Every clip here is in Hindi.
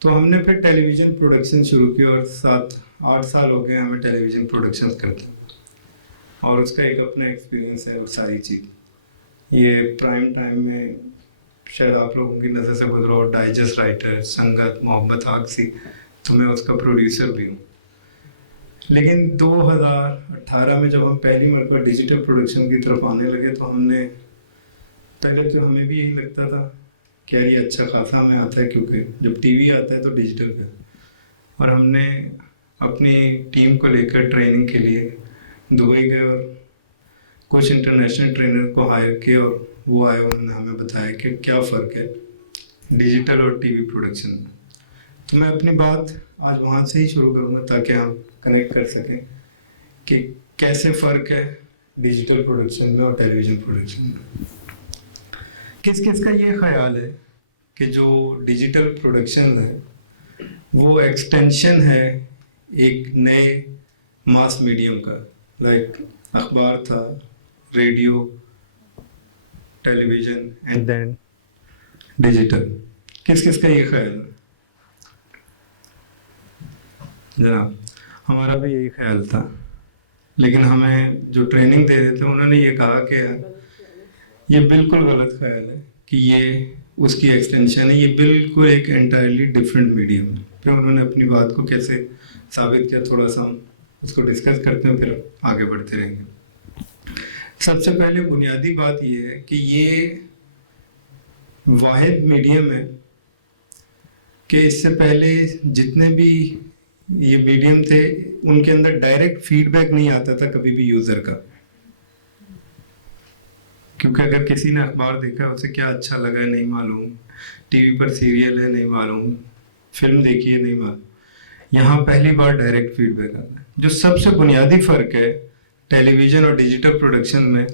तो हमने फिर टेलीविज़न प्रोडक्शन शुरू की और 7-8 साल हो गए हमें टेलीविज़न प्रोडक्शंस करते हैं और उसका एक अपना एक्सपीरियंस है और सारी चीज़। ये प्राइम टाइम में शायद आप लोगों की नज़र से गुजरा हो, डाइजेस्ट राइटर, संगत, मोहब्बत आगसी, तो मैं उसका प्रोड्यूसर भी हूँ। लेकिन 2018 में जब हम पहली मरतबा डिजिटल प्रोडक्शन की तरफ आने लगे तो हमने पहले तो हमें भी यही लगता था क्या ये अच्छा खासा हमें आता है, क्योंकि जब टीवी आता है तो डिजिटल पे। और हमने अपनी टीम को लेकर ट्रेनिंग के लिए दुबई गए और कुछ इंटरनेशनल ट्रेनर को हायर किया और वो आए, उन्होंने हमें बताया कि क्या फ़र्क है डिजिटल और टीवी प्रोडक्शन में। तो मैं अपनी बात आज वहाँ से ही शुरू करूँगा ताकि हम कनेक्ट कर सकें कि कैसे फ़र्क है डिजिटल प्रोडक्शन में और टेलीविज़न प्रोडक्शन में। किस किस का ये ख्याल है कि जो डिजिटल प्रोडक्शन है वो एक्सटेंशन है एक नए मास मीडियम का, लाइक अखबार था, radio, television and then digital. किस किस का ये ख्याल है? जनाब, हमारा भी यही ख्याल था, लेकिन हमें जो ट्रेनिंग दे रहे थे उन्होंने ये कहा कि ये बिल्कुल गलत ख्याल है कि ये उसकी एक्सटेंशन है, ये बिल्कुल एक एंटायरली डिफरेंट मीडियम है। फिर उन्होंने अपनी बात को कैसे साबित किया, थोड़ा सा हम उसको डिस्कस करते हैं, फिर आगे बढ़ते रहेंगे। सबसे पहले बुनियादी बात ये है कि ये वाहिद मीडियम है कि इससे पहले जितने भी ये मीडियम थे उनके अंदर डायरेक्ट फीडबैक नहीं आता था कभी भी यूज़र का, क्योंकि अगर किसी ने अखबार देखा है उसे क्या अच्छा लगा है नहीं मालूम, टीवी पर सीरियल है नहीं मालूम, फिल्म देखी है नहीं मालूम। यहाँ पहली बार डायरेक्ट फीडबैक आता है। जो सबसे बुनियादी फ़र्क है टेलीविज़न और डिजिटल प्रोडक्शन में,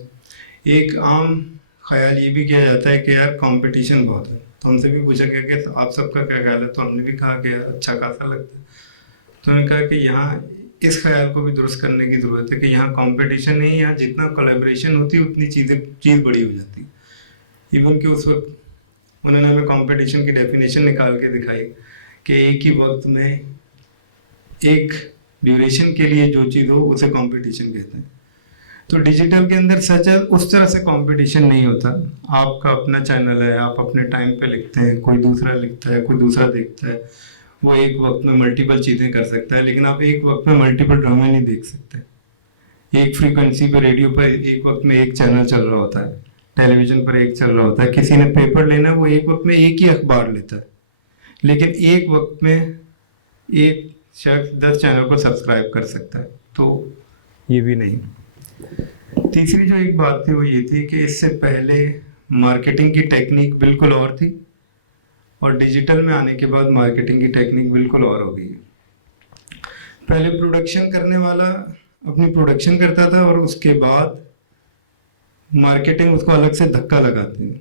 एक आम ख्याल ये भी किया जाता है कि यार कंपटीशन बहुत है। तो हमसे भी पूछा गया कि आप सबका क्या ख्याल है, तो हमने भी कहा कि यार अच्छा खासा लगता है। तो उन्होंने कहा कि यहाँ इस ख्याल को भी दुरुस्त करने की ज़रूरत है कि यहाँ कंपटीशन नहीं, यहाँ जितना कोलैबोरेशन होती है उतनी चीज़ बड़ी हो जाती है। इवन कि उस वक्त उन्होंने हमें कंपटीशन की डेफिनेशन निकाल के दिखाई कि एक ही वक्त में एक ड्यूरेशन के लिए जो चीज़ हो उसे कंपटीशन कहते हैं। तो डिजिटल के अंदर सच है उस तरह से कंपटीशन नहीं होता। आपका अपना चैनल है, आप अपने टाइम पे लिखते हैं, कोई दूसरा लिखता है, कोई दूसरा देखता है, वो एक वक्त में मल्टीपल चीज़ें कर सकता है, लेकिन आप एक वक्त में मल्टीपल ड्रामे नहीं देख सकते। एक फ्रीक्वेंसी पर रेडियो पर एक वक्त में एक चैनल चल रहा होता है, टेलीविज़न पर एक चल रहा होता है। किसी ने पेपर लेना है वो एक वक्त में एक ही अखबार लेता है, लेकिन एक वक्त में एक शख्स 10 चैनल को सब्सक्राइब कर सकता है, तो ये भी नहीं। तीसरी जो एक बात थी वो ये थी कि इससे पहले मार्केटिंग की टेक्निक बिल्कुल और थी और डिजिटल में आने के बाद मार्केटिंग की टेक्निक बिल्कुल और हो गई है। पहले प्रोडक्शन करने वाला अपनी प्रोडक्शन करता था और उसके बाद मार्केटिंग उसको अलग से धक्का लगाती है।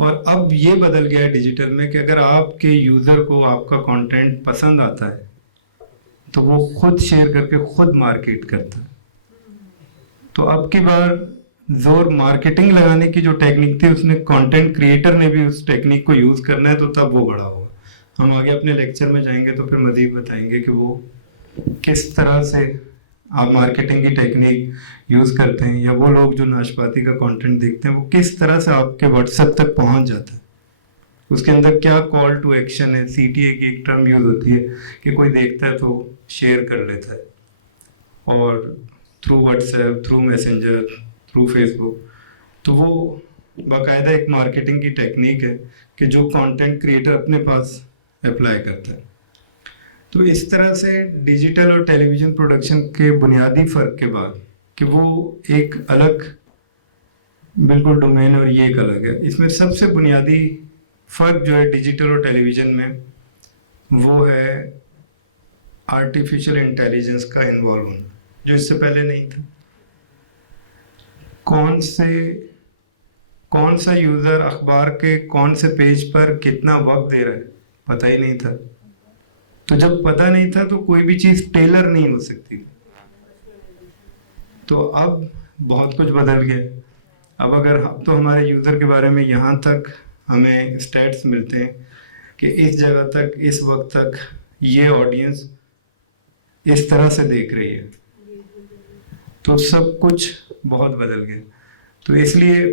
और अब ये बदल गया है डिजिटल में कि अगर आपके यूज़र को आपका कंटेंट पसंद आता है तो वो खुद शेयर करके खुद मार्केट करता है। तो अब की बार जोर मार्केटिंग लगाने की जो टेक्निक थी उसने कंटेंट क्रिएटर ने भी उस टेक्निक को यूज़ करना है, तो तब वो बड़ा होगा। हम आगे अपने लेक्चर में जाएंगे तो फिर मज़ीद बताएंगे कि वो किस तरह से आप मार्केटिंग की टेक्निक यूज़ करते हैं, या वो लोग जो नाशपाती का कंटेंट देखते हैं वो किस तरह से आपके व्हाट्सएप तक पहुंच जाता है, उसके अंदर क्या कॉल टू एक्शन है। CTA की एक टर्म यूज़ होती है कि कोई देखता है तो शेयर कर लेता है, और through WhatsApp, through messenger, through Facebook. तो वो बाकायदा एक मार्केटिंग की टेक्निक है कि जो कंटेंट क्रिएटर अपने पास अप्लाई करता है। तो इस तरह से डिजिटल और टेलीविज़न प्रोडक्शन के बुनियादी फ़र्क के बाद कि वो एक अलग बिल्कुल डोमेन और ये एक अलग है, इसमें सबसे बुनियादी फ़र्क जो है डिजिटल और टेलीविज़न में वो है आर्टिफिशियल इंटेलिजेंस का इन्वॉल्व होना, जो इससे पहले नहीं था। कौन सा यूज़र अखबार के कौन से पेज पर कितना वक्त दे रहा है पता ही नहीं था। तो जब पता नहीं था तो कोई भी चीज़ टेलर नहीं हो सकती। तो अब बहुत कुछ बदल गया। अब अगर तो हमारे यूज़र के बारे में यहाँ तक हमें स्टैट्स मिलते हैं, कि इस जगह तक, इस वक्त तक ये ऑडियंस इस तरह से देख रही है। तो सब कुछ बहुत बदल गया। तो इसलिए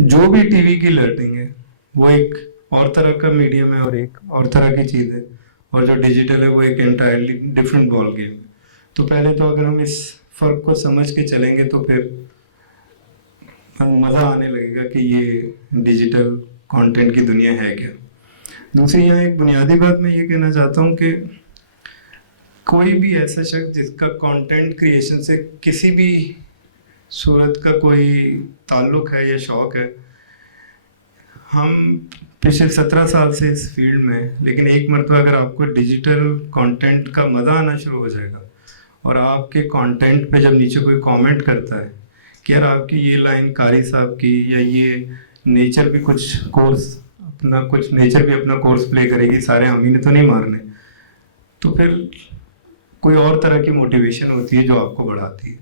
जो भी टीवी की लर्निंग है वो एक और तरह का मीडियम है और एक और तरह की चीज़ है, और जो डिजिटल है वो एक एंटायरली डिफरेंट बॉल गेम है। तो पहले तो अगर हम इस फर्क को समझ के चलेंगे तो फिर मज़ा आने लगेगा कि ये डिजिटल कंटेंट की दुनिया है क्या। दूसरी यहाँ एक बुनियादी बात मैं ये कहना चाहता हूँ कि कोई भी ऐसा शख्स जिसका कंटेंट क्रिएशन से किसी भी सूरत का कोई ताल्लुक है या शौक़ है, हम पिछले 17 साल से इस फील्ड में, लेकिन एक मरतबा अगर आपको डिजिटल कंटेंट का मज़ा आना शुरू हो जाएगा और आपके कंटेंट पे जब नीचे कोई कमेंट करता है कि यार आपकी ये लाइन कारी साहब की, या ये नेचर भी कुछ कोर्स अपना, कुछ नेचर भी अपना कोर्स प्ले करेगी, सारे हामी ने तो नहीं मारने, तो फिर कोई और तरह की मोटिवेशन होती है जो आपको बढ़ाती है।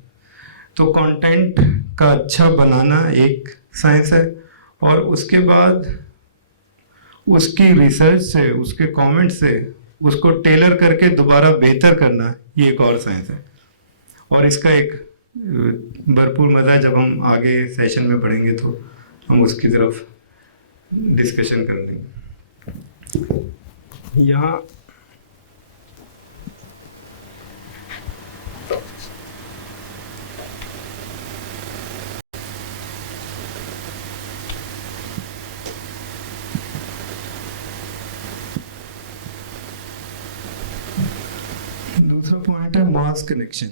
तो कंटेंट का अच्छा बनाना एक साइंस है, और उसके बाद उसकी रिसर्च से, उसके कमेंट से उसको टेलर करके दोबारा बेहतर करना, ये एक और साइंस है। और इसका एक भरपूर मज़ा है, जब हम आगे सेशन में पढ़ेंगे तो हम उसकी तरफ डिस्कशन कर देंगे। यहाँ दूसरा पॉइंट है मास कनेक्शन।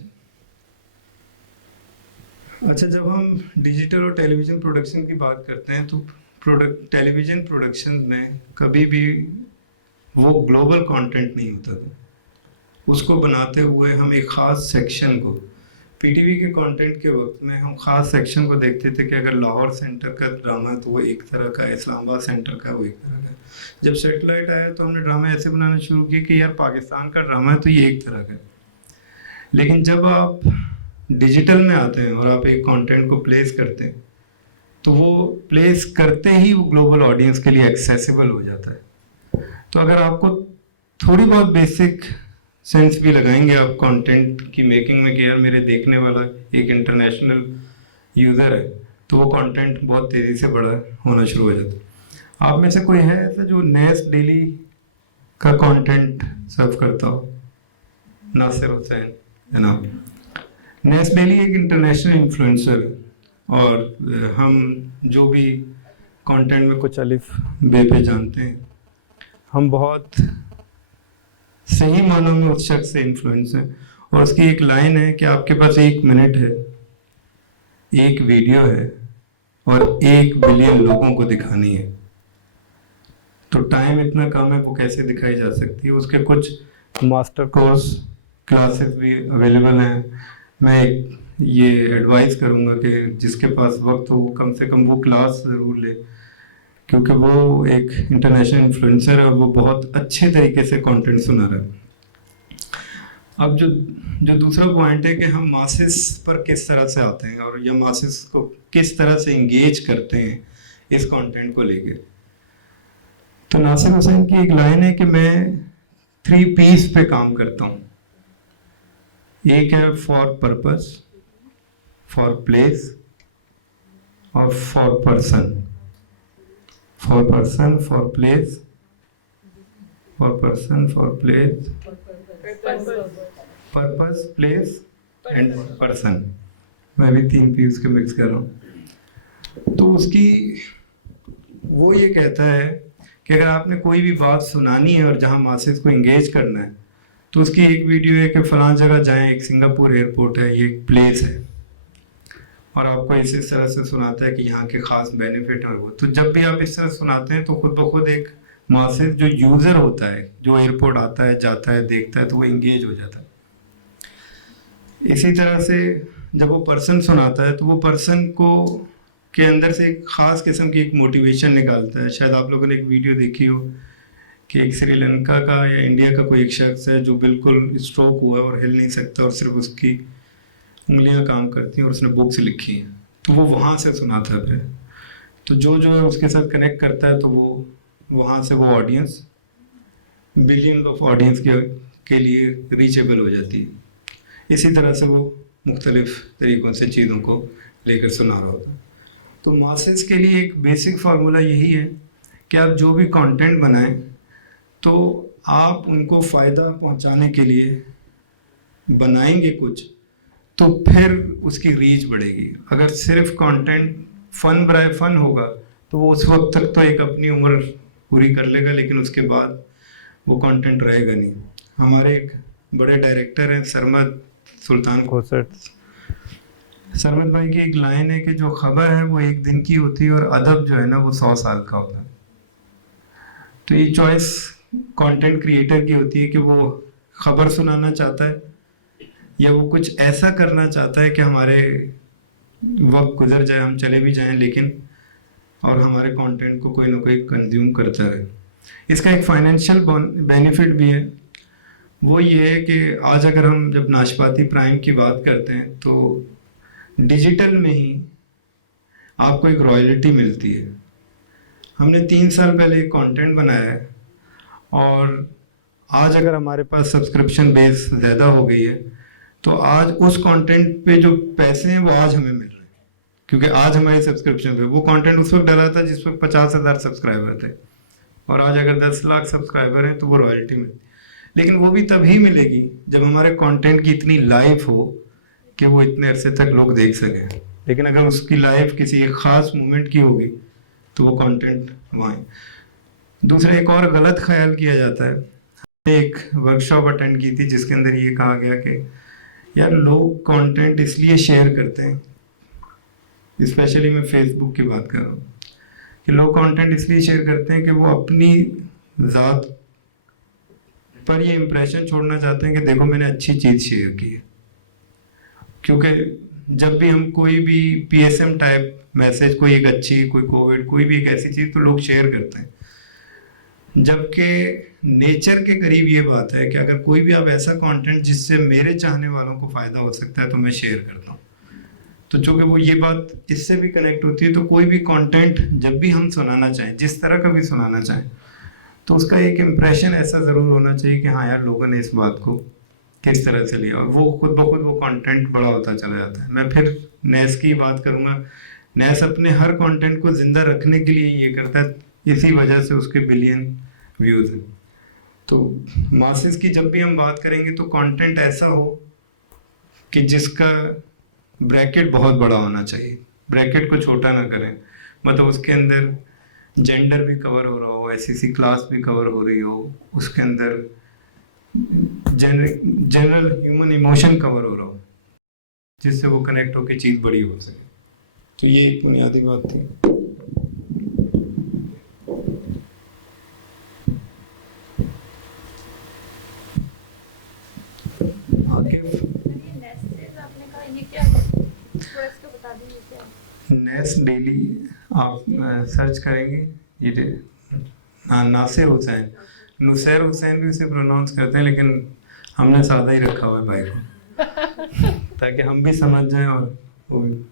अच्छा, जब हम डिजिटल और टेलीविज़न प्रोडक्शन की बात करते हैं तो टेलीविज़न प्रोडक्शन में कभी भी वो ग्लोबल कंटेंट नहीं होता था। उसको बनाते हुए हम एक ख़ास सेक्शन को, पीटीवी के कंटेंट के वक्त में हम ख़ास सेक्शन को देखते थे कि अगर लाहौर सेंटर का ड्रामा है तो वो एक तरह का, इस्लामाबाद सेंटर का वो एक तरह का। जब सेटेलाइट आया तो हमने ड्रामा ऐसे बनाना शुरू किया कि यार पाकिस्तान का ड्रामा है तो ये एक तरह का। लेकिन जब आप डिजिटल में आते हैं और आप एक कंटेंट को प्लेस करते हैं तो वो प्लेस करते ही वो ग्लोबल ऑडियंस के लिए एक्सेसिबल हो जाता है। तो अगर आपको थोड़ी बहुत बेसिक सेंस भी लगाएंगे आप कंटेंट की मेकिंग में कि यार मेरे देखने वाला एक इंटरनेशनल यूज़र है, तो वो कंटेंट बहुत तेज़ी से बड़ा होना शुरू हो जाता है। आप में से कोई है ऐसा जो नेस्ट डेली का कंटेंट सर्व करता हो? नासिर हुसैन है ना। नेस्ट डेली एक इंटरनेशनल इन्फ्लुएंसर है, और हम जो भी कंटेंट में कुछ अलिफ बे पे जानते हैं, हम बहुत सही मानों में उस शख्स से इन्फ्लुएंस है। और उसकी एक लाइन है कि आपके पास 1 मिनट है, एक वीडियो है और 1 बिलियन लोगों को दिखानी है। तो टाइम इतना कम है, वो कैसे दिखाई जा सकती है। उसके कुछ मास्टर कोर्स क्लासेस भी अवेलेबल हैं। मैं ये एडवाइस करूँगा कि जिसके पास वक्त हो वो कम से कम वो क्लास ज़रूर ले, क्योंकि वो एक इंटरनेशनल इन्फ्लुएंसर है और वो बहुत अच्छे तरीके से कंटेंट सुना रहा है। अब जो दूसरा पॉइंट है कि हम मासेस पर किस तरह से आते हैं और या मासेस को किस तरह से इंगेज करते हैं इस कंटेंट को लेके। तो नासिर हुसैन की एक लाइन है कि मैं 3 P's पे काम करता हूँ। एक है फॉर पर्पस, फॉर प्लेस और for person. For person, for place, for person, for place, purpose, place and person. मैं भी 3 P's के मिक्स कर रहा हूँ। तो उसकी वो ये कहता है कि अगर आपने कोई भी बात सुनानी है और जहाँ मासेस को इंगेज करना है, तो उसकी एक वीडियो है कि फलां जगह जाएं, एक सिंगापुर एयरपोर्ट है, ये एक प्लेस है, और आपको इस तरह से सुनाता है कि यहाँ के ख़ास बेनिफिट है वो। तो जब भी आप इस तरह सुनाते हैं तो खुद ब खुद एक मासेस जो यूज़र होता है, जो एयरपोर्ट आता है, जाता है, देखता है, तो वो इंगेज हो जाता है। इसी तरह से जब वो पर्सन सुनाता है तो वो पर्सन को के अंदर से एक ख़ास किस्म की एक मोटिवेशन निकालता है। शायद आप लोगों ने एक वीडियो देखी हो कि एक श्रीलंका का या इंडिया का कोई एक शख्स है जो बिल्कुल स्ट्रोक हुआ और हिल नहीं सकता और सिर्फ उसकी उंगलियां काम करती हैं और उसने बुक्स लिखी हैं, तो वो वहाँ से सुनाता है। तो जो है उसके साथ कनेक्ट करता है तो वो वहाँ से वो ऑडियंस बिलियन ऑफ ऑडियंस के लिए रीचेबल हो जाती है। इसी तरह से वो मुख्तलिफ तरीक़ों से चीज़ों को लेकर सुना रहा होता है। तो मासेस के लिए एक बेसिक फार्मूला यही है कि आप जो भी कंटेंट बनाएं तो आप उनको फ़ायदा पहुंचाने के लिए बनाएंगे कुछ, तो फिर उसकी रीच बढ़ेगी। अगर सिर्फ कंटेंट फ़न बराए फ़न होगा तो वो उस वक्त तक तो एक अपनी उम्र पूरी कर लेगा, लेकिन उसके बाद वो कंटेंट रहेगा नहीं। हमारे एक बड़े डायरेक्टर हैं सरमद सुल्तान खोसट, सरमद भाई की एक लाइन है कि जो खबर है वो एक दिन की होती है और अदब जो है ना वो 100 साल का होता है। तो ये चॉइस कंटेंट क्रिएटर की होती है कि वो खबर सुनाना चाहता है या वो कुछ ऐसा करना चाहता है कि हमारे वक्त गुजर जाए, हम चले भी जाएं, लेकिन और हमारे कंटेंट को कोई ना कोई कंज्यूम करता रहे। इसका एक फाइनेंशियल बेनिफिट भी है। वो ये है कि आज अगर हम जब नाशपाती प्राइम की बात करते हैं तो डिजिटल में ही आपको एक रॉयल्टी मिलती है। हमने 3 साल पहले एक कंटेंट बनाया है और आज अगर हमारे पास सब्सक्रिप्शन बेस ज़्यादा हो गई है तो आज उस कंटेंट पे जो पैसे हैं वो आज हमें मिल रहे हैं, क्योंकि आज हमारी सब्सक्रिप्शन पे वो कंटेंट उस वक्त डला था जिस वक्त 50,000 सब्सक्राइबर थे, और आज अगर 10 लाख सब्सक्राइबर हैं तो वो रॉयल्टी मिलती। लेकिन वो भी तभी मिलेगी जब हमारे कंटेंट की इतनी लाइफ हो कि वो इतने अरसे तक लोग देख सकें। लेकिन अगर उसकी लाइफ किसी एक ख़ास मोमेंट की होगी तो वो कंटेंट वहाँ। दूसरा एक और गलत ख्याल किया जाता है। हमने एक वर्कशॉप अटेंड की थी जिसके अंदर ये कहा गया कि यार लोग कंटेंट इसलिए शेयर करते हैं, स्पेशली मैं फेसबुक की बात कर रहा हूँ, कि लोग कंटेंट इसलिए शेयर करते हैं कि वो अपनी ज़ात पर ये इम्प्रेशन छोड़ना चाहते हैं कि देखो मैंने अच्छी चीज़ शेयर की है। क्योंकि जब भी हम कोई भी PSM टाइप मैसेज, कोई एक अच्छी, कोई कोविड, कोई भी एक ऐसी चीज़ तो लोग शेयर करते हैं, जबकि नेचर के करीब ये बात है कि अगर कोई भी आप ऐसा कंटेंट जिससे मेरे चाहने वालों को फ़ायदा हो सकता है तो मैं शेयर करता हूँ। तो चूँकि वो ये बात इससे भी कनेक्ट होती है, तो कोई भी कंटेंट जब भी हम सुनाना चाहें, जिस तरह का भी सुनाना चाहें, तो उसका एक इम्प्रेशन ऐसा ज़रूर होना चाहिए कि हाँ यार लोगों ने इस बात को किस तरह से लिया, और वो खुद ब खुद वो कंटेंट बड़ा होता चला जाता है। मैं फिर नैस की बात करूँगा। नैस अपने हर कंटेंट को ज़िंदा रखने के लिए ये करता है, इसी वजह से उसके बिलियन व्यूज़ हैं। तो मासेस की जब भी हम बात करेंगे तो कंटेंट ऐसा हो कि जिसका ब्रैकेट बहुत बड़ा होना चाहिए, ब्रैकेट को छोटा ना करें। मतलब उसके अंदर जेंडर भी कवर हो रहा हो, SEC क्लास भी कवर हो रही हो, उसके अंदर जनरल ह्यूमन इमोशन कवर हो रहा हो, जिससे वो कनेक्ट होकर चीज़ बड़ी हो सके। तो ये एक बुनियादी बात थी। नेस डेली आप सर्च करेंगे, ये नासिर हुसैन, नुसैर हुसैन भी उसे प्रोनाउंस करते हैं, लेकिन हमने सादा ही रखा हुआ है भाई को ताकि हम भी समझ जाएं और वो भी।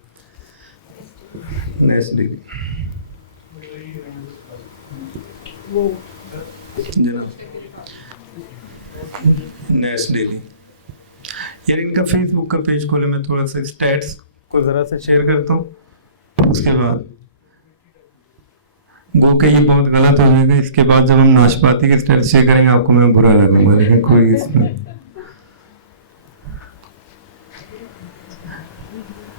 नेस डेली जनाब, नेस डेली। यार इनका फेसबुक का पेज खोले, मैं थोड़ा सा स्टैट्स को ज़रा सा शेयर करता हूँ, उसके बाद गो के ये बहुत गलत हो जाएगा। इसके बाद जब हम नाशपाती के स्टेटस शेयर करेंगे आपको मैं बुरा लगूंगा, लेकिन कोई इसमें,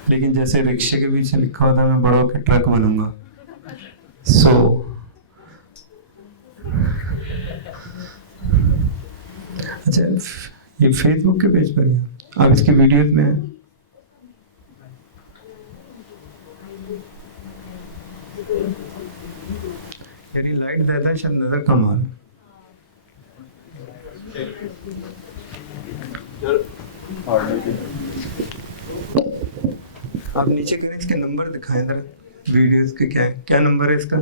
लेकिन जैसे रिक्शे के पीछे लिखा होता है मैं बड़ा होकर ट्रक बनूंगा। अच्छा, ये फेसबुक के पेज पर ही आप इसकी वीडियोस में है। यार लाइट देता है, शायद नजर कम आ रहा आप नीचे करें, इसके नंबर दिखाएं जरा, वीडियोस के क्या नंबर है इसका,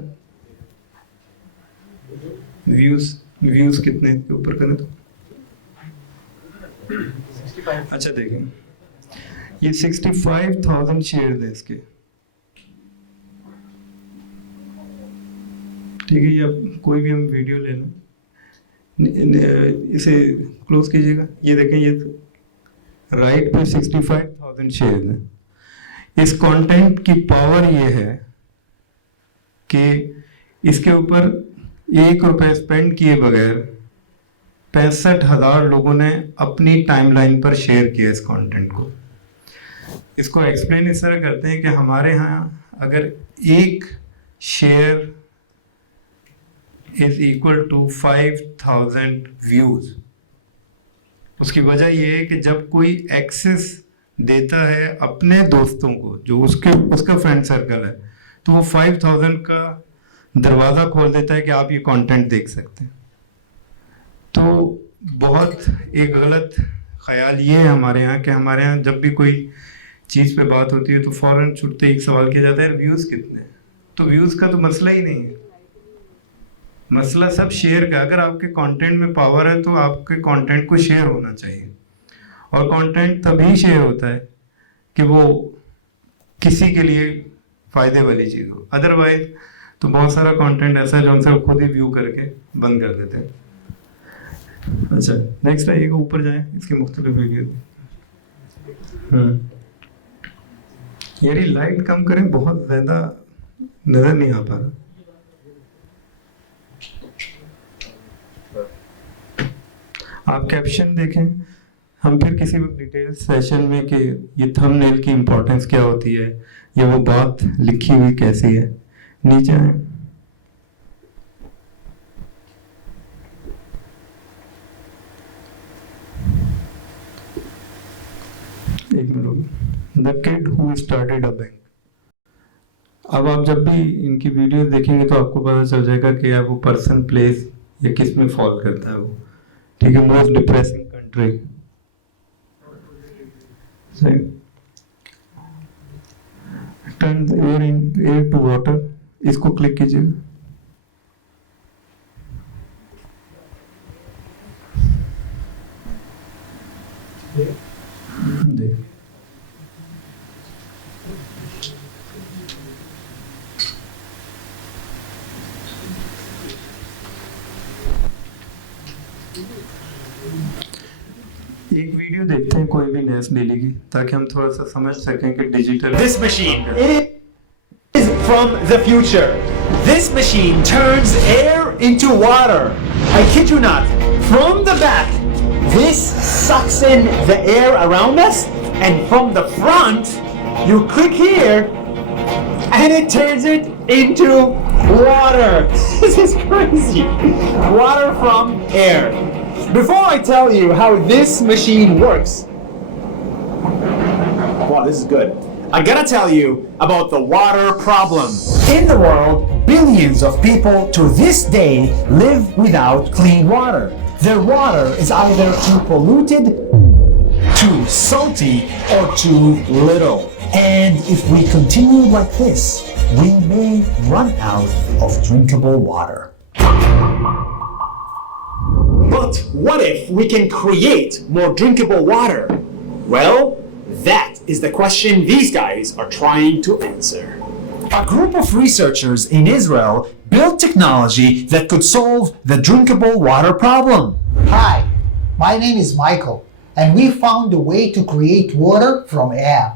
व्यूज कितने इसके ऊपर करें तो। अच्छा देखें, ये 65,000 शेयर है इसके। ठीक है, ये अब कोई भी हम वीडियो ले लें, इसे क्लोज कीजिएगा। ये देखें, ये राइट पे 65,000 शेयर है। इस कंटेंट की पावर ये है कि इसके ऊपर 1 रुपए स्पेंड किए बगैर 65,000 लोगों ने अपनी टाइमलाइन पर शेयर किया इस कंटेंट को। इसको एक्सप्लेन इस तरह करते हैं कि हमारे यहाँ अगर एक share is equal to 5,000 views, उसकी वजह यह है कि जब कोई एक्सेस देता है अपने दोस्तों को, जो उसका फ्रेंड सर्कल है, तो वो 5,000 का दरवाज़ा खोल देता है कि आप ये कंटेंट देख सकते हैं। तो बहुत एक गलत ख्याल ये है हमारे यहाँ कि हमारे यहाँ जब भी कोई चीज़ पे बात होती है तो फ़ौरन छुटते एक सवाल किया जाता है, व्यूज़ कितने हैं? तो व्यूज़ का तो मसला ही नहीं है, मसला सब शेयर का। अगर आपके कंटेंट में पावर है तो आपके कंटेंट को शेयर होना चाहिए, और कंटेंट तभी शेयर होता है कि वो किसी के लिए फ़ायदे वाली चीज़ हो। अदरवाइज तो बहुत सारा कंटेंट ऐसा है जो हम सब खुद ही व्यू करके बंद कर देते हैं। अच्छा, नेक्स्ट आइएगा, ऊपर जाएं, इसकी मुख्तलिफ वीडियो। यारी लाइट कम करें, बहुत ज़्यादा नज़र नहीं आ पा रहा। आप कैप्शन देखें, हम फिर किसी भी डिटेल सेशन में कि ये थंबनेल की इम्पोर्टेंस क्या होती है, या वो बात लिखी हुई कैसी है, नीचे आए। एक minute, the kid who started a bank. अब आप जब भी इनकी वीडियो देखेंगे तो आपको पता चल जाएगा कि यार वो पर्सन, प्लेस या किस में फॉल करता है वो। ठीक है, मोस्ट डिप्रेसिंग कंट्री, सही। टर्न एयर टू वाटर, इसको क्लिक कीजिए। एक वीडियो देखते हैं कोई भी नेस डेली की, ताकि हम थोड़ा सा समझ सकें कि digital. This machine is from the future. This machine turns air into water. I kid you not. From the back, this sucks in the air around us, and from the front, you click here, and it turns it into water. This is crazy. Water from air. Before I tell you how this machine works, wow, this is good. I gotta tell you about the water problem. In the world, billions of people to this day live without clean water. Their water is either too polluted, too salty, or too little. And if we continue like this, we may run out of drinkable water. But what if we can create more drinkable water? Well, that is the question these guys are trying to answer. A group of researchers in Israel built technology that could solve the drinkable water problem. Hi, my name is Michael, and we found a way to create water from air.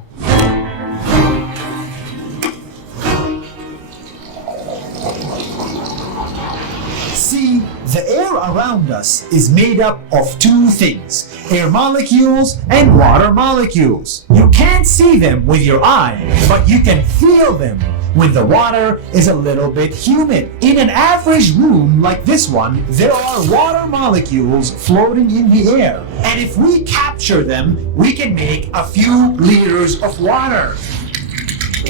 See, the air around us is made up of two things: air molecules and water molecules. You can't see them with your eye, but you can feel them when the water is a little bit humid. In an average room like this one, there are water molecules floating in the air. And if we capture them, we can make a few liters of water.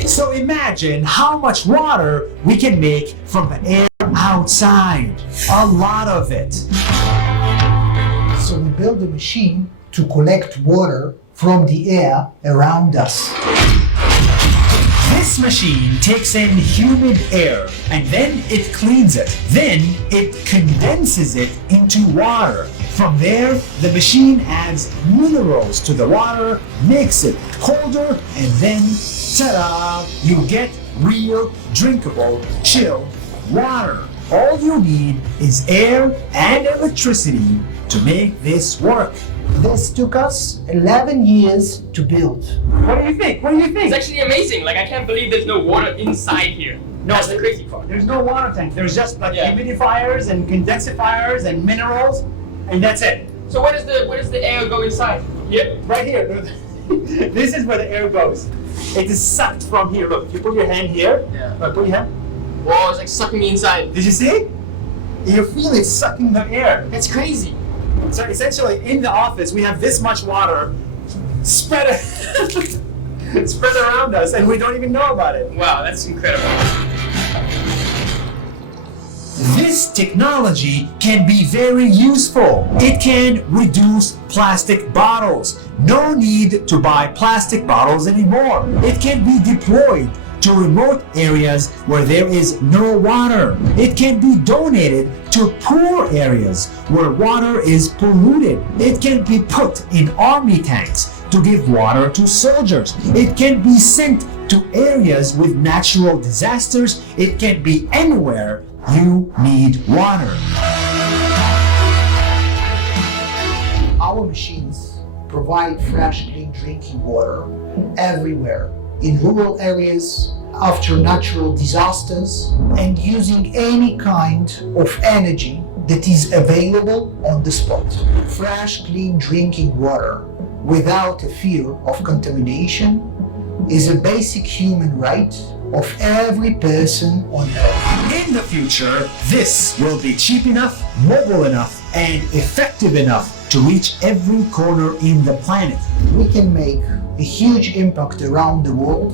So imagine how much water we can make from the air outside. A lot of it. So we built a machine to collect water from the air around us. This machine takes in humid air and then it cleans it. Then it condenses it into water. From there, the machine adds minerals to the water, makes it colder, and then, ta-da! You get real, drinkable, chilled water. All you need is air and electricity to make this work. This took us 11 years to build. What do you think? What do you It's think? actually amazing. Like, I can't believe there's no water inside here. No, That's the crazy part. There's no water tank. There's just like Yeah. humidifiers and condensers and minerals, and that's it. So where does the air go inside? Yep, right here. This is where the air goes. It is sucked from here. Look, you put your hand here. Yeah. Put your hand. Whoa, it's like sucking me inside. Did you see? You feel it sucking the air. That's crazy. So essentially, in the office, we have this much water spread spread around us, and we don't even know about it. Wow, that's incredible. This technology can be very useful. It can reduce plastic bottles. No need to buy plastic bottles anymore. It can be deployed to remote areas where there is no water. It can be donated to poor areas where water is polluted. It can be put in army tanks to give water to soldiers. It can be sent to areas with natural disasters. It can be anywhere you need water. Our machines provide fresh, clean drinking water everywhere, in rural areas, after natural disasters, and using any kind of energy that is available on the spot. Fresh, clean drinking water without a fear of contamination is a basic human right of every person on earth. In the future, this will be cheap enough, mobile enough, and effective enough to reach every corner in the planet. We can make a huge impact around the world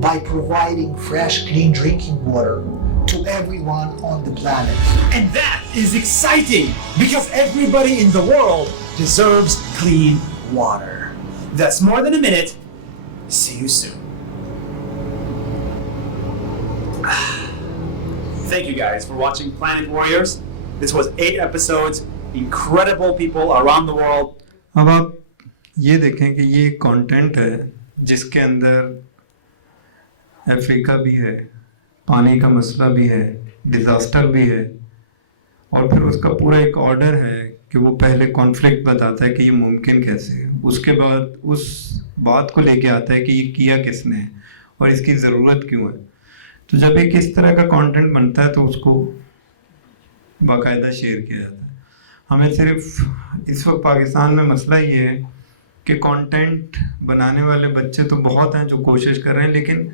by providing fresh, clean drinking water to everyone on the planet. And that is exciting because everybody in the world deserves clean water. That's more than a minute. See you soon. Thank you guys for watching Planet Warriors. This was 8 episodes, incredible people around the world. अब आप ये देखें कि ये कंटेंट है जिसके अंदर अफ्रीका भी है, पानी का मसला भी है, डिज़ास्टर भी है, और फिर उसका पूरा एक ऑर्डर है कि वो पहले कॉन्फ्लिक्ट बताता है कि ये मुमकिन कैसे है, उसके बाद उस बात को लेके आता है कि ये किया किसने है और इसकी ज़रूरत क्यों है। तो जब एक इस तरह का कंटेंट बनता है तो उसको बाकायदा शेयर किया जाता है। हमें सिर्फ इस वक्त पाकिस्तान में मसला ये है कि कंटेंट बनाने वाले बच्चे तो बहुत हैं जो कोशिश कर रहे हैं, लेकिन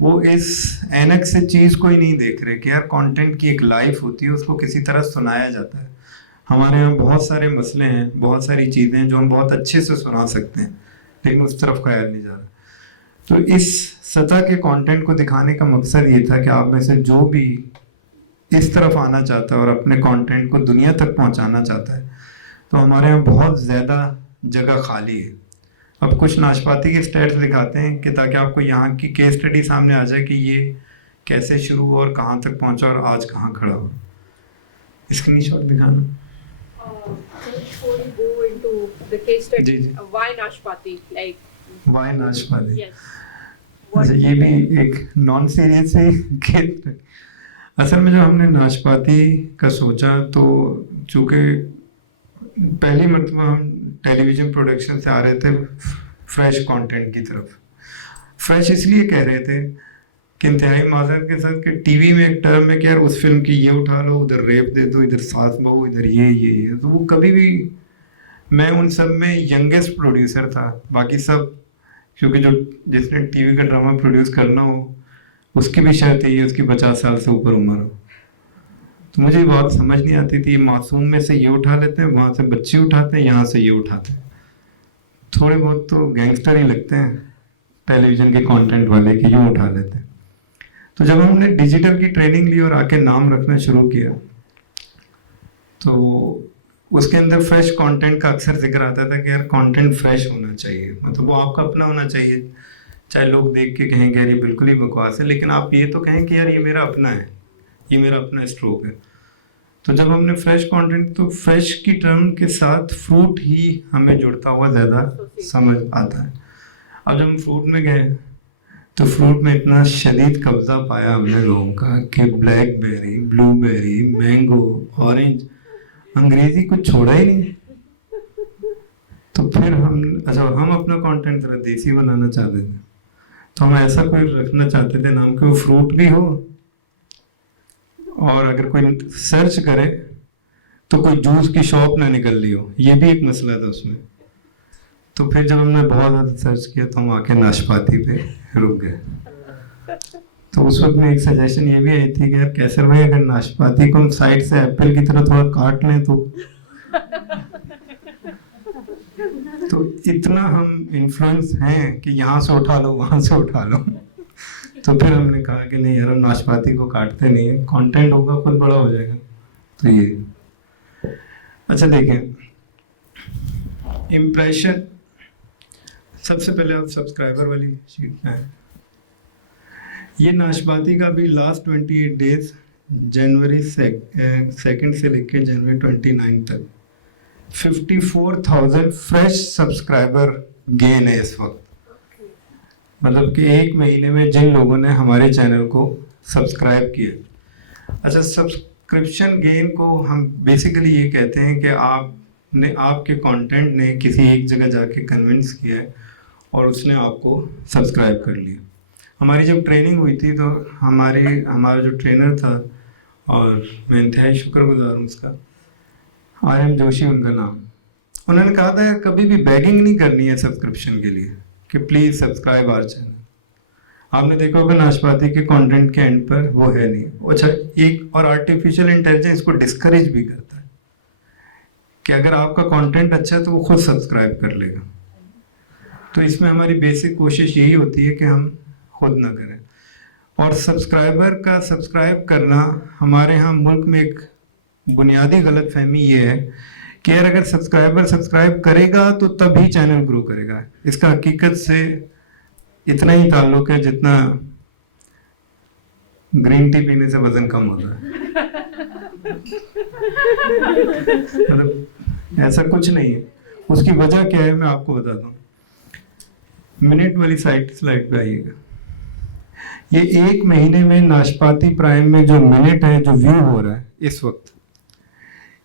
वो इस ऐनक से चीज़ को ही नहीं देख रहे कि यार कंटेंट की एक लाइफ होती है, उसको किसी तरह सुनाया जाता है। हमारे यहाँ बहुत सारे मसले हैं, बहुत सारी चीज़ें हैं जो हम बहुत अच्छे से सुना सकते हैं, लेकिन उस तरफ ख्याल नहीं जा रहा। तो इस सतह के कंटेंट को दिखाने का मकसद ये था कि आप में से जो भी इस तरफ आना चाहता है और अपने कंटेंट को दुनिया तक पहुंचाना चाहता है, तो हमारे यहाँ बहुत ज़्यादा जगह खाली है। अब कुछ नाशपाती के स्टेट्स दिखाते हैं कि ताकि आपको यहाँ की केस स्टडी सामने आ जाए कि ये कैसे शुरू हुआ और कहाँ तक पहुँचा और आज कहाँ खड़ा हुआ। स्क्रीनशॉट दिखाना। Before you go into the case study, जी, जी। why Nashpati? Like, why Nashpati. yes. अच्छा, ये भी एक नॉन सीरियस है कि असल में जब हमने नाशपाती का सोचा तो चूँकि पहली मरतबा हम टेलीविज़न प्रोडक्शन से आ रहे थे फ्रेश कंटेंट की तरफ। फ्रेश इसलिए कह रहे थे कि इंतहाई माजरत के साथ कि टीवी में एक टर्म है कि यार उस फिल्म की ये उठा लो, उधर रेप दे दो, इधर सास बहू, इधर ये तो वो कभी भी मैं उन सब में यंगेस्ट प्रोड्यूसर था। बाकी सब क्योंकि जो जिसने टीवी का ड्रामा प्रोड्यूस करना हो उसकी भी शायद यही है उसकी 50 साल से ऊपर उम्र हो। तो मुझे बात समझ नहीं आती थी, मासूम में से ये उठा लेते हैं, वहाँ से बच्चे उठाते हैं, यहाँ से ये उठाते हैं। थोड़े बहुत तो गैंगस्टर ही लगते हैं टेलीविज़न के कंटेंट वाले कि यूँ उठा लेते हैं। तो जब हमने डिजिटल की ट्रेनिंग ली और आके नाम रखना शुरू किया तो उसके अंदर फ्रेश कंटेंट का अक्सर जिक्र आता था कि यार कंटेंट फ्रेश होना चाहिए, मतलब वो आपका अपना होना चाहिए। चाहे लोग देख के कहें कि यार ये बिल्कुल ही बकवास है, लेकिन आप ये तो कहें कि यार ये मेरा अपना है, ये मेरा अपना स्ट्रोक है। तो जब हमने फ्रेश कंटेंट, तो फ्रेश की टर्म के साथ फ्रूट ही हमें जुड़ता हुआ ज़्यादा समझ आता है। अब जब हम फ्रूट में गए तो फ्रूट में इतना शदीद कब्जा पाया हमने लोगों का कि ब्लैकबेरी, ब्लूबेरी, मैंगो, ऑरेंज, अंग्रेजी कुछ छोड़ा ही नहीं। तो फिर हम अपना कंटेंट थोड़ा देसी बनाना चाहते थे, तो हम ऐसा कोई रखना चाहते थे नाम कि वो फ्रूट भी हो, और अगर कोई सर्च करे तो कोई जूस की शॉप ना निकल ली हो, ये भी एक मसला था उसमें। तो फिर जब हमने बहुत ज़्यादा सर्च किया तो हम आके नाशपाती पे रुक गए। तो उस वक्त में एक सजेशन ये भी आई थी कि यार कैसर भाई, अगर नाशपाती को हम साइड से एप्पल की तरह थोड़ा काट लें तो इतना हम इन्फ्लुएंस हैं कि यहाँ से उठा लो, वहाँ से उठा लो। तो फिर हमने कहा कि नहीं यार, हम नाशपाती को काटते नहीं है, कंटेंट होगा खुद बड़ा हो जाएगा। तो ये अच्छा देखें, इम्प्रेशन, सबसे पहले आप सब्सक्राइबर वाली शीट पे हैं। ये नाशपाती का भी लास्ट 28 डेज जनवरी 2 से लेकर जनवरी 29 तक 54,000 फ्रेश सब्सक्राइबर गेन है इस वक्त। मतलब कि एक महीने में जिन लोगों ने हमारे चैनल को सब्सक्राइब किया। अच्छा, सब्सक्रिप्शन गेन को हम बेसिकली ये कहते हैं कि आपके कंटेंट ने किसी एक जगह जाके कन्विंस किया है और उसने आपको सब्सक्राइब कर लिया। हमारी जब ट्रेनिंग हुई थी तो हमारा जो ट्रेनर था, और मैं इंतहाई शुक्रगुजार हूँ उसका, RM जोशी उनका नाम, उन्होंने कहा था कभी भी बैगिंग नहीं करनी है सब्सक्रिप्शन के लिए कि प्लीज़ सब्सक्राइब आवर चैनल। आपने देखा होगा नाशपाती के कंटेंट के एंड पर वो है नहीं। अच्छा, एक और आर्टिफिशियल इंटेलिजेंस इसको डिस्करेज भी करता है कि अगर आपका कंटेंट अच्छा है तो वो खुद सब्सक्राइब कर लेगा। तो इसमें हमारी बेसिक कोशिश यही होती है कि हम खुद ना करें। और सब्सक्राइबर का सब्सक्राइब करना, हमारे यहाँ मुल्क में एक बुनियादी गलतफहमी ये है कि यार अगर सब्सक्राइबर सब्सक्राइब करेगा तो तभी चैनल ग्रो करेगा। इसका हकीकत से इतना ही ताल्लुक है जितना ग्रीन टी पीने से वजन कम होता है। मतलब ऐसा कुछ नहीं है। उसकी वजह क्या है मैं आपको बताता हूँ। मिनट वाली स्लाइड पे आइएगा। ये एक महीने में नाशपाती प्राइम में जो मिनट है, जो व्यू हो रहा है इस वक्त,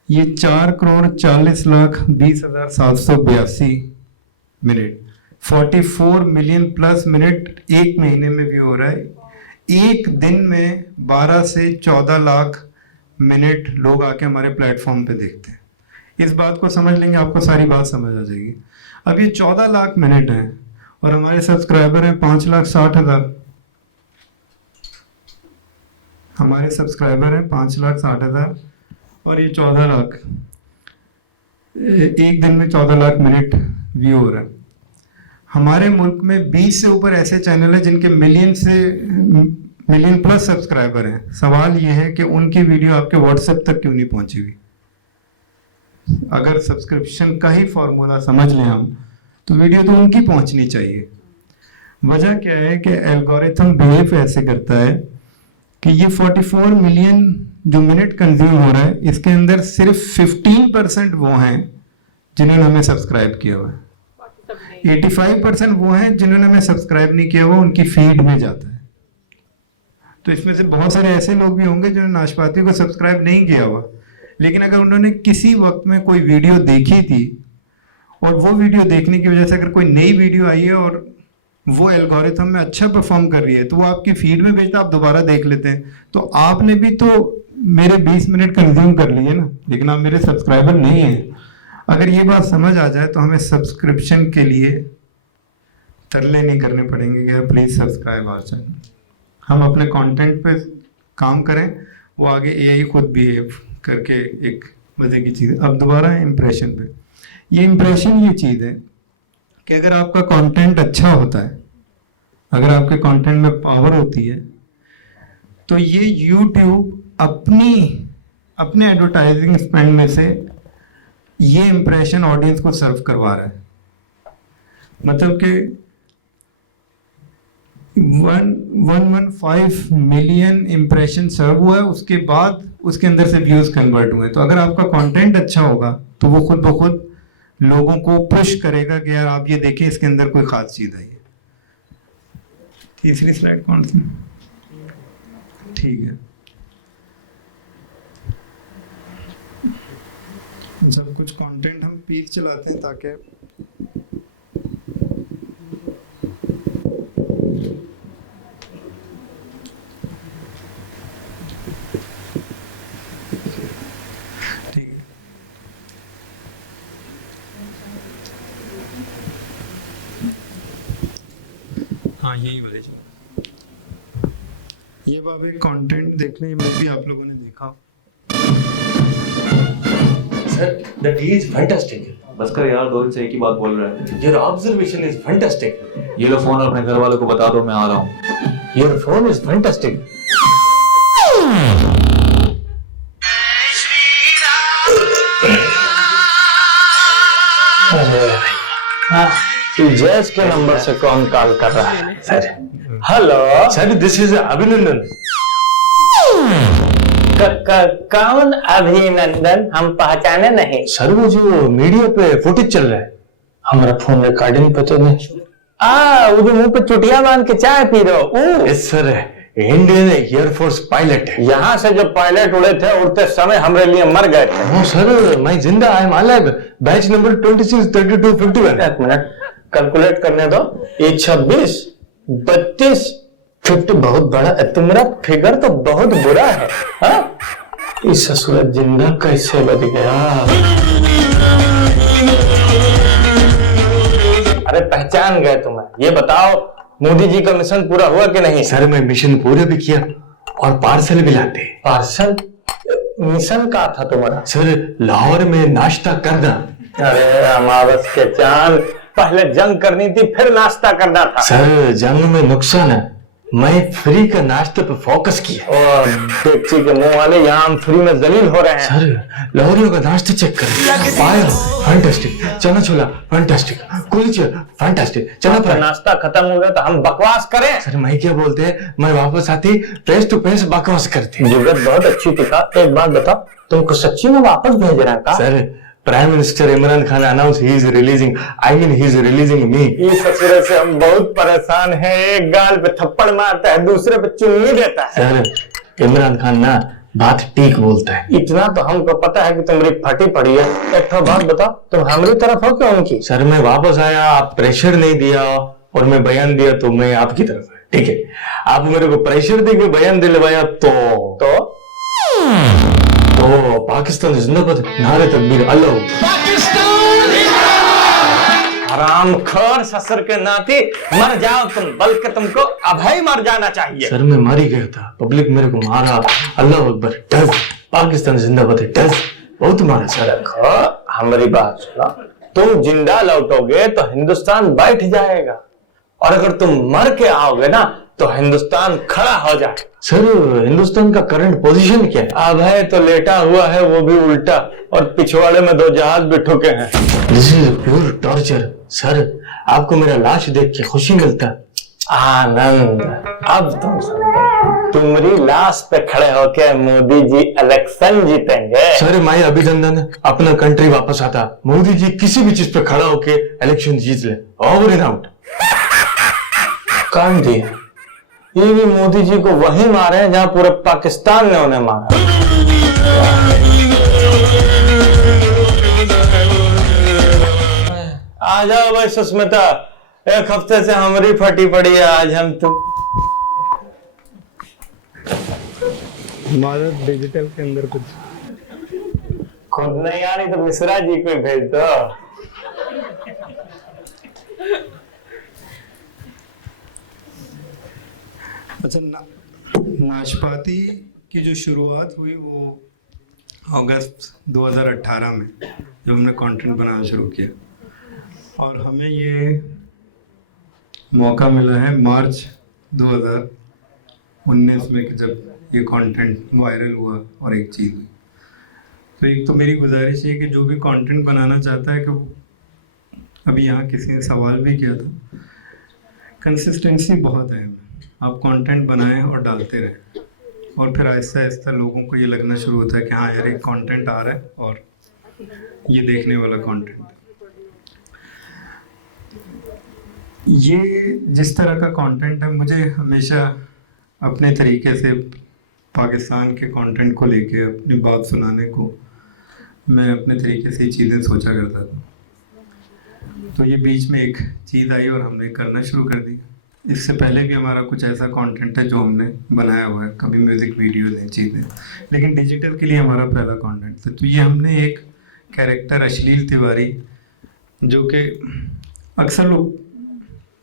ये 4,40,20,782 मिनट, 44 मिलियन प्लस मिनट एक महीने में व्यू हो रहा है। एक दिन में 12 से 14 लाख मिनट लोग आके हमारे प्लेटफॉर्म पे देखते हैं। इस बात को समझ लेंगे, आपको सारी बात समझ आ जाएगी। अब ये 14 लाख मिनट हैं और हमारे सब्सक्राइबर हैं 5,60,000। हमारे सब्सक्राइबर हैं 5,60,000 और ये 14 लाख, एक दिन में 14 लाख मिनट व्यू हो रहा है। हमारे मुल्क में 20 से ऊपर ऐसे चैनल हैं जिनके मिलियन प्लस सब्सक्राइबर हैं। सवाल ये है कि उनकी वीडियो आपके व्हाट्सएप तक क्यों नहीं पहुंची हुई। अगर सब्सक्रिप्शन का ही फॉर्मूला समझ लें हम, तो वीडियो तो उनकी पहुंचनी चाहिए। वजह क्या है कि एल्गोरिथम बिहेव ऐसे करता है कि ये 44 मिलियन जो मिनट कंज्यूम हो रहा है, इसके अंदर सिर्फ 15% वो हैं जिन्होंने हमें सब्सक्राइब किया हुआ है। 85% वो हैं जिन्होंने हमें सब्सक्राइब नहीं किया हुआ, उनकी फीड में जाता है। तो इसमें से बहुत सारे ऐसे लोग भी होंगे जिन्होंने नाशपाती को सब्सक्राइब नहीं किया हुआ, लेकिन अगर उन्होंने किसी वक्त में कोई वीडियो देखी थी और वो वीडियो देखने की वजह से अगर कोई नई वीडियो आई है और वो एल्गोरिथम में अच्छा परफॉर्म कर रही है तो वो आपकी फीड में भेजता, आप दोबारा देख लेते हैं। तो आपने भी तो मेरे 20 मिनट कंज्यूम कर लिए ना, लेकिन आप मेरे सब्सक्राइबर नहीं हैं। अगर ये बात समझ आ जाए तो हमें सब्सक्रिप्शन के लिए तरले नहीं करने पड़ेंगे कि यार प्लीज़ सब्सक्राइब आवर चैनल। हम अपने कंटेंट पे काम करें, वो आगे एआई खुद बिहेव करके एक मज़े की चीज़। अब दोबारा इम्प्रेशन पे, ये इम्प्रेशन ये चीज़ है कि अगर आपका कंटेंट अच्छा होता है, अगर आपके कंटेंट में पावर होती है, तो ये यूट्यूब अपने एडवर्टाइजिंग स्पेंड में से ये इम्प्रेशन ऑडियंस को सर्व करवा रहा है। मतलब कि 115 मिलियन इम्प्रेशन सर्व हुआ है, उसके बाद उसके अंदर से व्यूज कन्वर्ट हुए। तो अगर आपका कंटेंट अच्छा होगा तो वो खुद ब खुद लोगों को पुश करेगा कि यार आप ये देखें, इसके अंदर कोई खास चीज़ आई है। तीसरी स्लाइड कौन सी? ठीक है, सब कुछ कंटेंट हम पीस चलाते हैं ताकि ठीक है। हाँ यही वाले चलो। ये अब आप एक कंटेंट देख लें, मैं भी आप लोगों ने देखा। Sir, the tea is fantastic. बस कर यार, दो दिन से एक ही बात बोल रहा है। Your observation is fantastic. ये लो फोन अपने घर वालों को बता दो, मैं आ रहा हूँ। Your phone is fantastic. जैस के नंबर से कौन कॉल कर रहा है? Sir, hello, sir, this is Abhinandan. कौन अभिनंदन? हम पहचाने नहीं। सर वो जो मीडिया पे फुटेज चल रहा है, हमारा फोन रिकॉर्डिंग पे तो नहीं। वो जो मुंह पे चुटिया बांध के चाय पी रहे हो? Yes sir, Indian air force pilot है। यहाँ से जो पायलट उड़े थे, उड़ते समय हमारे लिए मर गए थे। नो सर, मैं जिंदा, I am alive. Batch number 26 32 51। एक मिनट कैलकुलेट करने दो। ये 26 32 50 बहुत बड़ा है। तुम्हारा फिगर तो बहुत बुरा है। हाँ? इस ससुर जिंदा कैसे बच गया? अरे पहचान गए तुम्हें। ये बताओ मोदी जी का मिशन पूरा हुआ कि नहीं? सर मैं मिशन पूरा भी किया और पार्सल भी लाते। पार्सल मिशन का था तुम्हारा? सर लाहौर में नाश्ता करना। अरे अमावस के चांद, पहले जंग करनी थी फिर नाश्ता करना था। सर जंग में नुकसान है, मैं फ्री का नाश्ते पे फोकस किया। और डेगची के मुंह वाले यहाँ हम फ्री में जलील हो रहे हैं। सर लाहौरियों का नाश्ता चेक कर। पाया फैंटास्टिक, चना छोला फैंटास्टिक, कुलचे फैंटास्टिक, चना आपका नाश्ता खत्म हो गया तो हम बकवास करें? सर मैं क्या बोलते हैं, मैं वापस आती फेस टू फेस बकवास करते। जुगत बहुत अच्छी टिका। एक बात बताओ, तुमको सच्ची में वापस भेज रहा का? Sir prime minister Imran Khan announce he is releasing, I mean he is releasing me. इस ससुरे से हम बहुत परेशान हैं। एक गाल पे थप्पड़ मारता है, दूसरे पे चुन्नी देता है। सर इमरान खान ना बात ठीक बोलता है। इतना तो हमको पता है कि तुम्हारी फटी पड़ी है। एक तो बात बताओ, तुम हमारी तरफ हो क्या उनकी? सर मैं वापस आया, आप प्रेशर नहीं दिया और मैं बयान दिया तो मैं आपकी तरफ है। ठीक है, आप मेरे को प्रेशर देके बयान दिलवाया तो पाकिस्तान जिंदाबाद, नारे तकबीर, अल्लाह। हरामखोर ससुर के नाती, मर जाओ तुम, बल्कि तुमको अभय मर जाना चाहिए। सर मैं मर ही गया था, पब्लिक मेरे को मारा। अल्लाह अकबर, डज पाकिस्तान जिंदाबाद है, डज बहुत मारा सर। देखो हमारी बात सुनो, तुम जिंदा लौटोगे तो हिंदुस्तान बैठ जाएगा, और अगर तुम मर के आओगे ना तो हिंदुस्तान खड़ा हो जाए। सर हिंदुस्तान का करंट पोजीशन क्या है? अभय तो लेटा हुआ है, वो भी उल्टा, और पिछवाड़े में 2 जहाज भी ठुके हैं। This is pure torture. Sir आपको मेरा लाश देख के खुशी मिलता? आनंद। अब तुम समझो, तुम्हारी लाश पे खड़े होके मोदी जी इलेक्शन जीतेंगे। सर मैं अभिनंदन, अपना कंट्री वापस आता, मोदी जी किसी भी चीज पे खड़ा होके इलेक्शन जीत ले, ओवर एंड आउट। कान दिया, ये भी मोदी जी को वहीं मारे हैं जहां पूरे पाकिस्तान ने उन्हें मारा। आ जाओ भाई सुष्मिता, एक हफ्ते से हमारी फटी पड़ी है, आज हम तुम। हमारा डिजिटल के अंदर कुछ खुद नहीं आनी तो मिश्रा जी को भेज दो। अच्छा, नाशपाती की जो शुरुआत हुई वो अगस्त 2018 में, जब हमने कंटेंट बनाना शुरू किया, और हमें ये मौका मिला है मार्च 2019 में कि जब ये कंटेंट वायरल हुआ और एक चीज़ हुई। तो एक तो मेरी गुजारिश है कि जो भी कंटेंट बनाना चाहता है, कि वो, अभी यहाँ किसी ने सवाल भी किया था, कंसिस्टेंसी बहुत है। आप कंटेंट बनाएं और डालते रहें, और फिर आहिस्ता आहिस्ता लोगों को ये लगना शुरू होता है कि हाँ यार एक कंटेंट आ रहा है और ये देखने वाला कंटेंट। ये जिस तरह का कंटेंट है, मुझे हमेशा अपने तरीके से पाकिस्तान के कंटेंट को लेके अपनी बात सुनाने को मैं अपने तरीके से ये चीज़ें सोचा करता था। तो ये बीच में एक चीज़ आई और हमने करना शुरू कर दिया। इससे पहले भी हमारा कुछ ऐसा कंटेंट है जो हमने बनाया हुआ है, कभी म्यूज़िक वीडियो नहीं चीज़ें, लेकिन डिजिटल के लिए हमारा पहला कंटेंट था। तो ये हमने एक कैरेक्टर अश्लील तिवारी, जो कि अक्सर लोग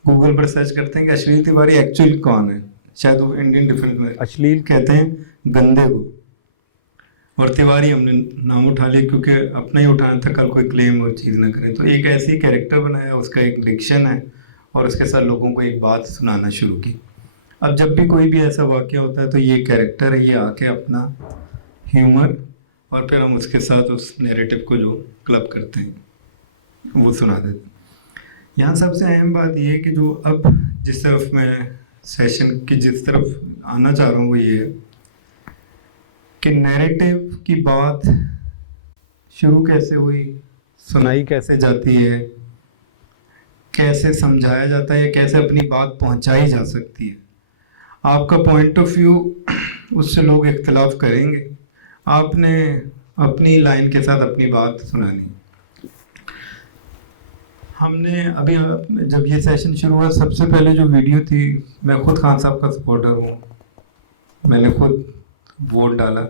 गूगल पर सर्च करते हैं कि अश्लील तिवारी एक्चुअली कौन है, शायद वो इंडियन डिफेंस में अश्लील कहते हैं गंदे को, और तिवारी हमने नाम उठा लिया क्योंकि अपना ही उठाना था, कल कोई क्लेम और चीज़ ना करें। तो एक ऐसी कैरेक्टर बनाया, उसका एक डिक्शन है और उसके साथ लोगों को एक बात सुनाना शुरू की। अब जब भी कोई भी ऐसा वाक़या होता है तो ये कैरेक्टर है, ये आके अपना ह्यूमर और फिर हम उसके साथ उस नैरेटिव को जो क्लब करते हैं वो सुना देते हैं। यहाँ सबसे अहम बात ये है कि जो अब जिस तरफ मैं सेशन की जिस तरफ आना चाह रहा हूँ वो ये है कि नैरेटिव की बात शुरू कैसे हुई, सुनाई कैसे जाती है, कैसे समझाया जाता है, कैसे अपनी बात पहुंचाई जा सकती है। आपका पॉइंट ऑफ व्यू उससे लोग इख्तिलाफ करेंगे, आपने अपनी लाइन के साथ अपनी बात सुनानी। हमने अभी जब ये सेशन शुरू हुआ, सबसे पहले जो वीडियो थी, मैं खुद खान साहब का सपोर्टर हूँ, मैंने खुद वोट डाला,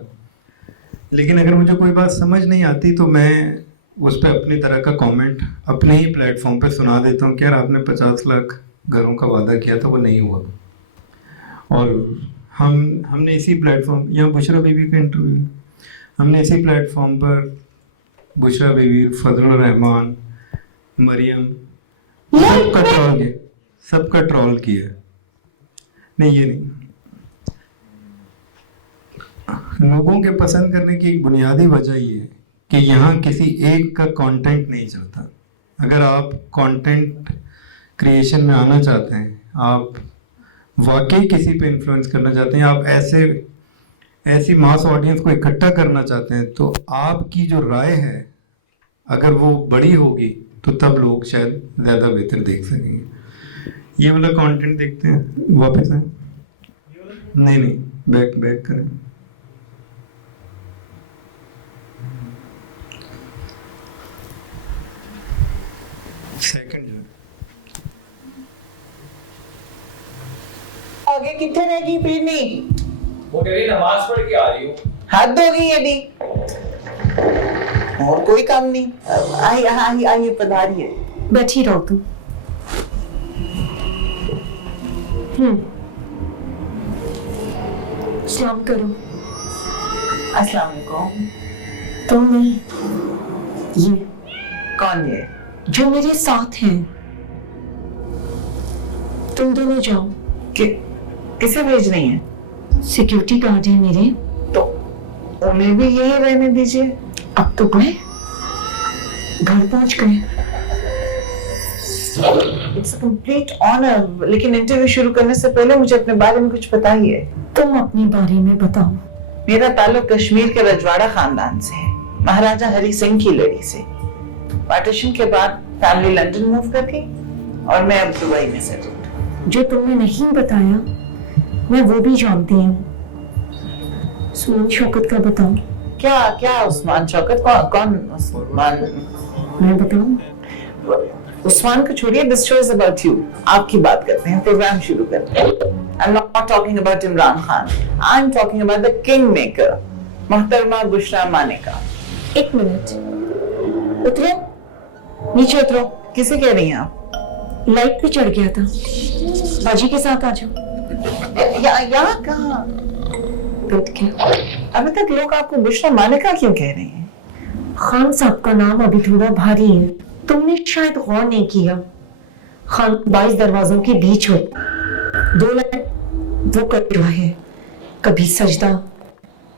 लेकिन अगर मुझे कोई बात समझ नहीं आती तो मैं उस पर अपनी तरह का कमेंट अपने ही प्लेटफॉर्म पे सुना देता हूँ कि यार आपने 50 लाख घरों का वादा किया था, वो नहीं हुआ। और हमने इसी प्लेटफॉर्म, यहाँ बुशरा बीबी का इंटरव्यू, हमने इसी प्लेटफॉर्म पर बुशरा बीबी, फजलुर रहमान, मरियम, सबका ट्रोल किया। नहीं, ये नहीं, लोगों के पसंद करने की एक बुनियादी वजह ये है कि यहाँ किसी एक का कंटेंट नहीं चलता। अगर आप कंटेंट क्रिएशन में आना चाहते हैं, आप वाकई किसी पे इन्फ्लुएंस करना चाहते हैं, आप ऐसी मास ऑडियंस को इकट्ठा करना चाहते हैं, तो आपकी जो राय है अगर वो बड़ी होगी तो तब लोग शायद ज़्यादा बेहतर देख सकेंगे। ये वाला कंटेंट देखते हैं, वापस आए, नहीं, बैक करें। सेकंड आगे कितने रहेगी पीनी? वो कह रही नमाज पढ़ के आ रही हूँ। हद हो गई यदि और कोई काम नहीं। आइए पधारिए, बैठी रहो तुम। सलाम करो। अस्सलाम वालेकुम। तुम नहीं, ये कौन ये? जो मेरे साथ हैं। तुम दोनों जाओ। किसे भेज रही हैं? सिक्योरिटी गार्ड है मेरे। तो उन्हें भी यही रहने दीजिए। अब तो गए, घर पहुंच गए। इट्स अ कंप्लीट ऑनर, लेकिन इंटरव्यू शुरू करने से पहले मुझे अपने बारे में कुछ बताइए। तुम अपने बारे में बताओ। मेरा ताल्लुक कश्मीर के रजवाड़ा खानदान से है, महाराजा हरी सिंह की लड़ी से। पार्टीशन के बाद फैमिली लंदन मूव कर गई और मैं अब दुबई में सेटल। जो तुमने नहीं बताया मैं वो भी जानती हूँ। उस्मान शौकत का बताओ। क्या उस्मान शौकत? कौन उस्मान? मैं बताऊं? उस्मान को छोड़िए, this show is about you. आपकी बात करते हैं, प्रोग्राम शुरू करते हैं। I am not talking about Imran Khan, I am talking about the king maker, मोहतरमा बुशरा मानेका। एक मिनट, उतरो, नीचे उतरो। किसे कह रही हैं आप? लाइट पे चढ़ गया था, बाजी के साथ आ जाओ। यहाँ कहाँ? क्या अभी तक लोग आपको बुशरा मानेका क्यों कह रहे हैं? खान साहब का नाम अभी थोड़ा भारी है, तुमने शायद गौर नहीं किया। खान 22 दरवाजों के बीच हो, 2 लाइन वो कर रहा है, कभी सजदा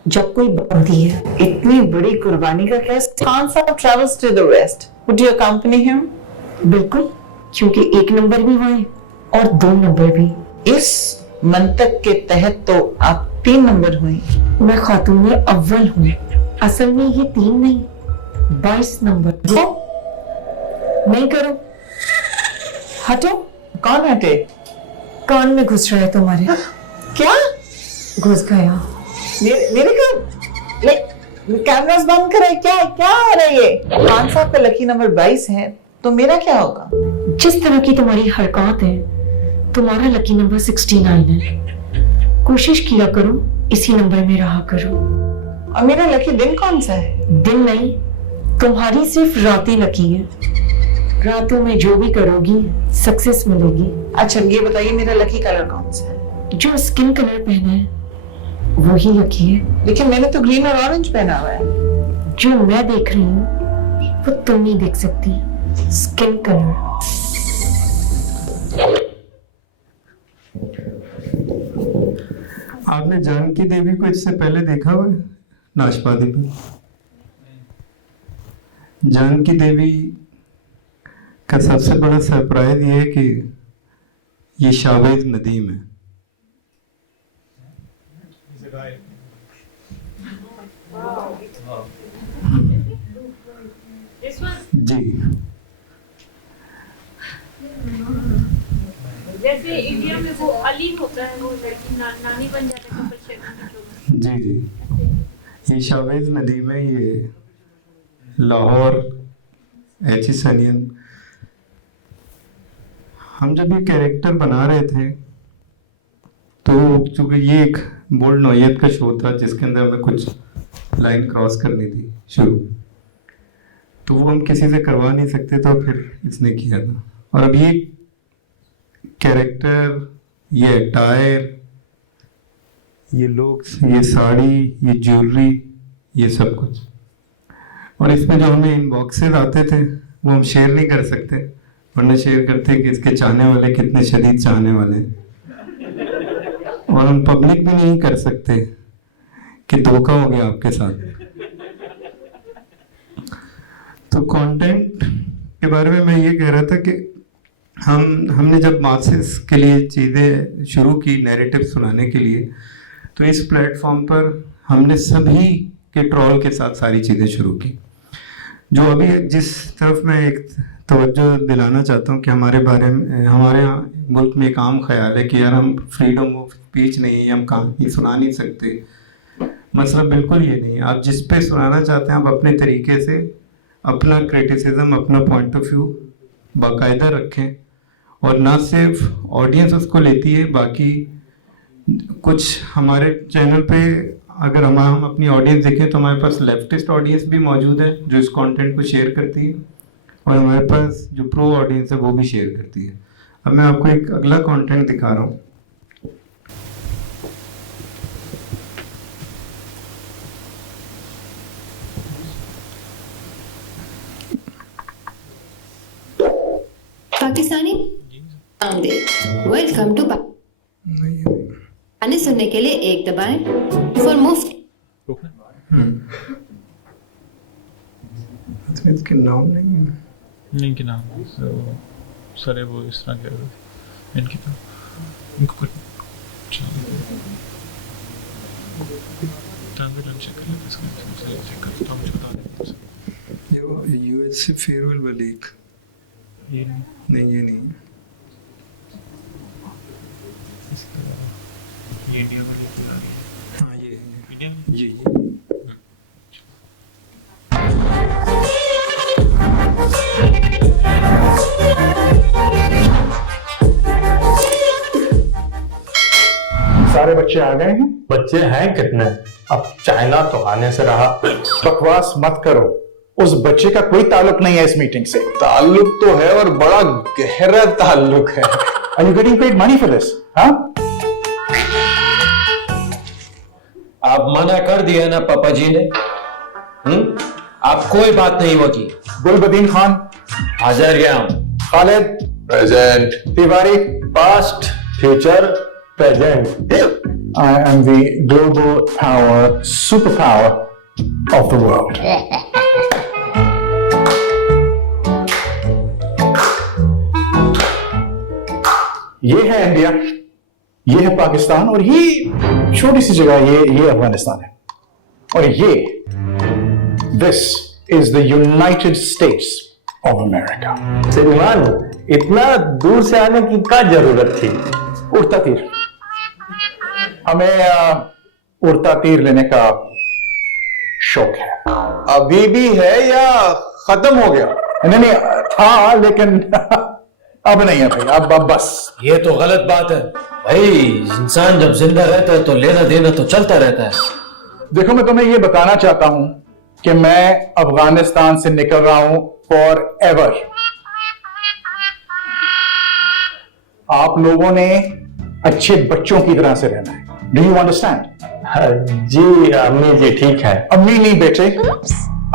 जब कोई बंदी है। इतनी बड़ी कुर्बानी का क्या? Khan Sahab travels to the west, would you accompany him? बिल्कुल, क्योंकि 1 नंबर भी वहाँ है और 2 नंबर भी। इस मंतक के तहत तो आप 3 नंबर हुई। मैं खातून में अव्वल हूँ, असल में ये 3 नहीं 22 नंबर। नहीं करो, हटो। कौन हटे? कान में घुस रहा है तुम्हारे। क्या? घुस गया। मेरे का कैमरास बंद करे। क्या क्या हो रहा है ये? खान साहब का लकी नंबर 22 है, तो मेरा क्या होगा? जिस तरह की तुम्हारी हरकत है, तुम्हारा लकी नंबर 69 है। कोशिश किया करो इसी नंबर में रहा करो। और मेरा लकी दिन कौन सा है? दिन नहीं, तुम्हारी सिर्फ रातें लकी है। रातों में जो भी करोगी सक्सेस मिलेगी। अच्छा ये बताइए मेरा लकी कलर कौन सा है? जो स्किन कलर पहना है वही लकी है। लेकिन मैंने तो ग्रीन और ऑरेंज पहना हुआ है। जो मैं देख रही हूँ वो तुम नहीं देख सकती। Skin colour. आपने जानकी देवी को इससे पहले देखा हुआ है नाशपाती पे? जानकी देवी का सबसे बड़ा सरप्राइज ये है कि ये शावेज नदीम है। जी, जैसे इंडिया में वो अली होता है, वो लड़की नानी बन जाता है कपल शेयर। जी जी, ये शावेज नदीम है। ये लाहौर एच सनियन। हम जब ये कैरेक्टर बना रहे थे तो चूंकि ये एक बोल्ड नौयत का शो था जिसके अंदर हमें कुछ लाइन क्रॉस करनी थी शुरू, तो वो हम किसी से करवा नहीं सकते, तो फिर इसने किया था। और अब ये कैरेक्टर, ये अटायर, ये लुक्स, ये साड़ी, ये ज्वेलरी, ये सब कुछ, और इसमें जो हमें इनबॉक्सेस आते थे वो हम शेयर नहीं कर सकते, वरना शेयर करते कि इसके चाहने वाले कितने शदीद चाहने वाले हैं, और हम पब्लिक भी नहीं कर सकते कि धोखा हो गया आपके साथ। तो कंटेंट के बारे में मैं ये कह रहा था कि हमने जब मासेस के लिए चीज़ें शुरू की नैरेटिव सुनाने के लिए, तो इस प्लेटफॉर्म पर हमने सभी के ट्रोल के साथ सारी चीज़ें शुरू की। जो अभी जिस तरफ मैं एक तवज्जो दिलाना चाहता हूँ कि हमारे बारे में, हमारे यहाँ मुल्क में एक आम ख्याल है कि यार हम फ्रीडम ऑफ स्पीच नहीं है, हम कहानी सुना नहीं सकते। मसला बिल्कुल ये नहीं है। आप जिस पे सुनाना चाहते हैं आप अपने तरीके से अपना क्रिटिसिज्म, अपना पॉइंट ऑफ व्यू बाकायदा रखें, और ना सिर्फ ऑडियंस उसको लेती है, बाकी कुछ हमारे चैनल पे अगर हम अपनी ऑडियंस देखें तो हमारे पास लेफ्टिस्ट ऑडियंस भी मौजूद है जो इस कंटेंट को शेयर करती है, और हमारे पास जो प्रो ऑडियंस है वो भी शेयर करती है। अब मैं आपको एक अगला कंटेंट दिखा रहा हूँ। पाकिस्तानी वेलकम टू गाने सुनने के लिए एक दबाएं फॉर मुफ्त। इसके नाम नहीं है, इनके नाम सर है वो इस तरह के इनकी तो इनको कुछ चेक कर लेते इसका चेक कर तो मुझे बता दें। ये यूएस से फेयरवेल वाली एक ये नहीं, ये नहीं है। ये इंडिया वाली आ रही है। हाँ ये इंडिया ये सारे बच्चे आ गए हैं? बच्चे हैं कितने? अब चाइना तो आने से रहा। बकवास मत करो, उस बच्चे का कोई ताल्लुक नहीं है इस मीटिंग से। ताल्लुक तो है और बड़ा गहरा ताल्लुक है। Are you getting paid money for this? हाँ? आप मना कर दिया ना पापा जी ने। आप कोई बात नहीं होगी। गुलबदीन खान हाजिर गया। Khalid present. Tiwari past, future, present. I am the global power, superpower of the world. ये है इंडिया, ये है पाकिस्तान, और ये छोटी सी जगह ये अफगानिस्तान है, और ये this is the United states of America. श्रीमान, इतना दूर से आने की क्या जरूरत थी? उड़ता तीर, हमें उड़ता तीर लेने का शौक है। अभी भी है या खत्म हो गया? नहीं था, लेकिन अब नहीं है भाई, अब बस। ये तो गलत बात है भाई। इंसान जब जिंदा रहता है तो लेना देना तो चलता रहता है। देखो, मैं तुम्हें ये बताना चाहता हूं कि मैं अफगानिस्तान से निकल रहा हूं फॉर एवर। आप लोगों ने अच्छे बच्चों की तरह से रहना है। Do you understand? जी अम्मी जी, ठीक है। अम्मी नहीं बेटे,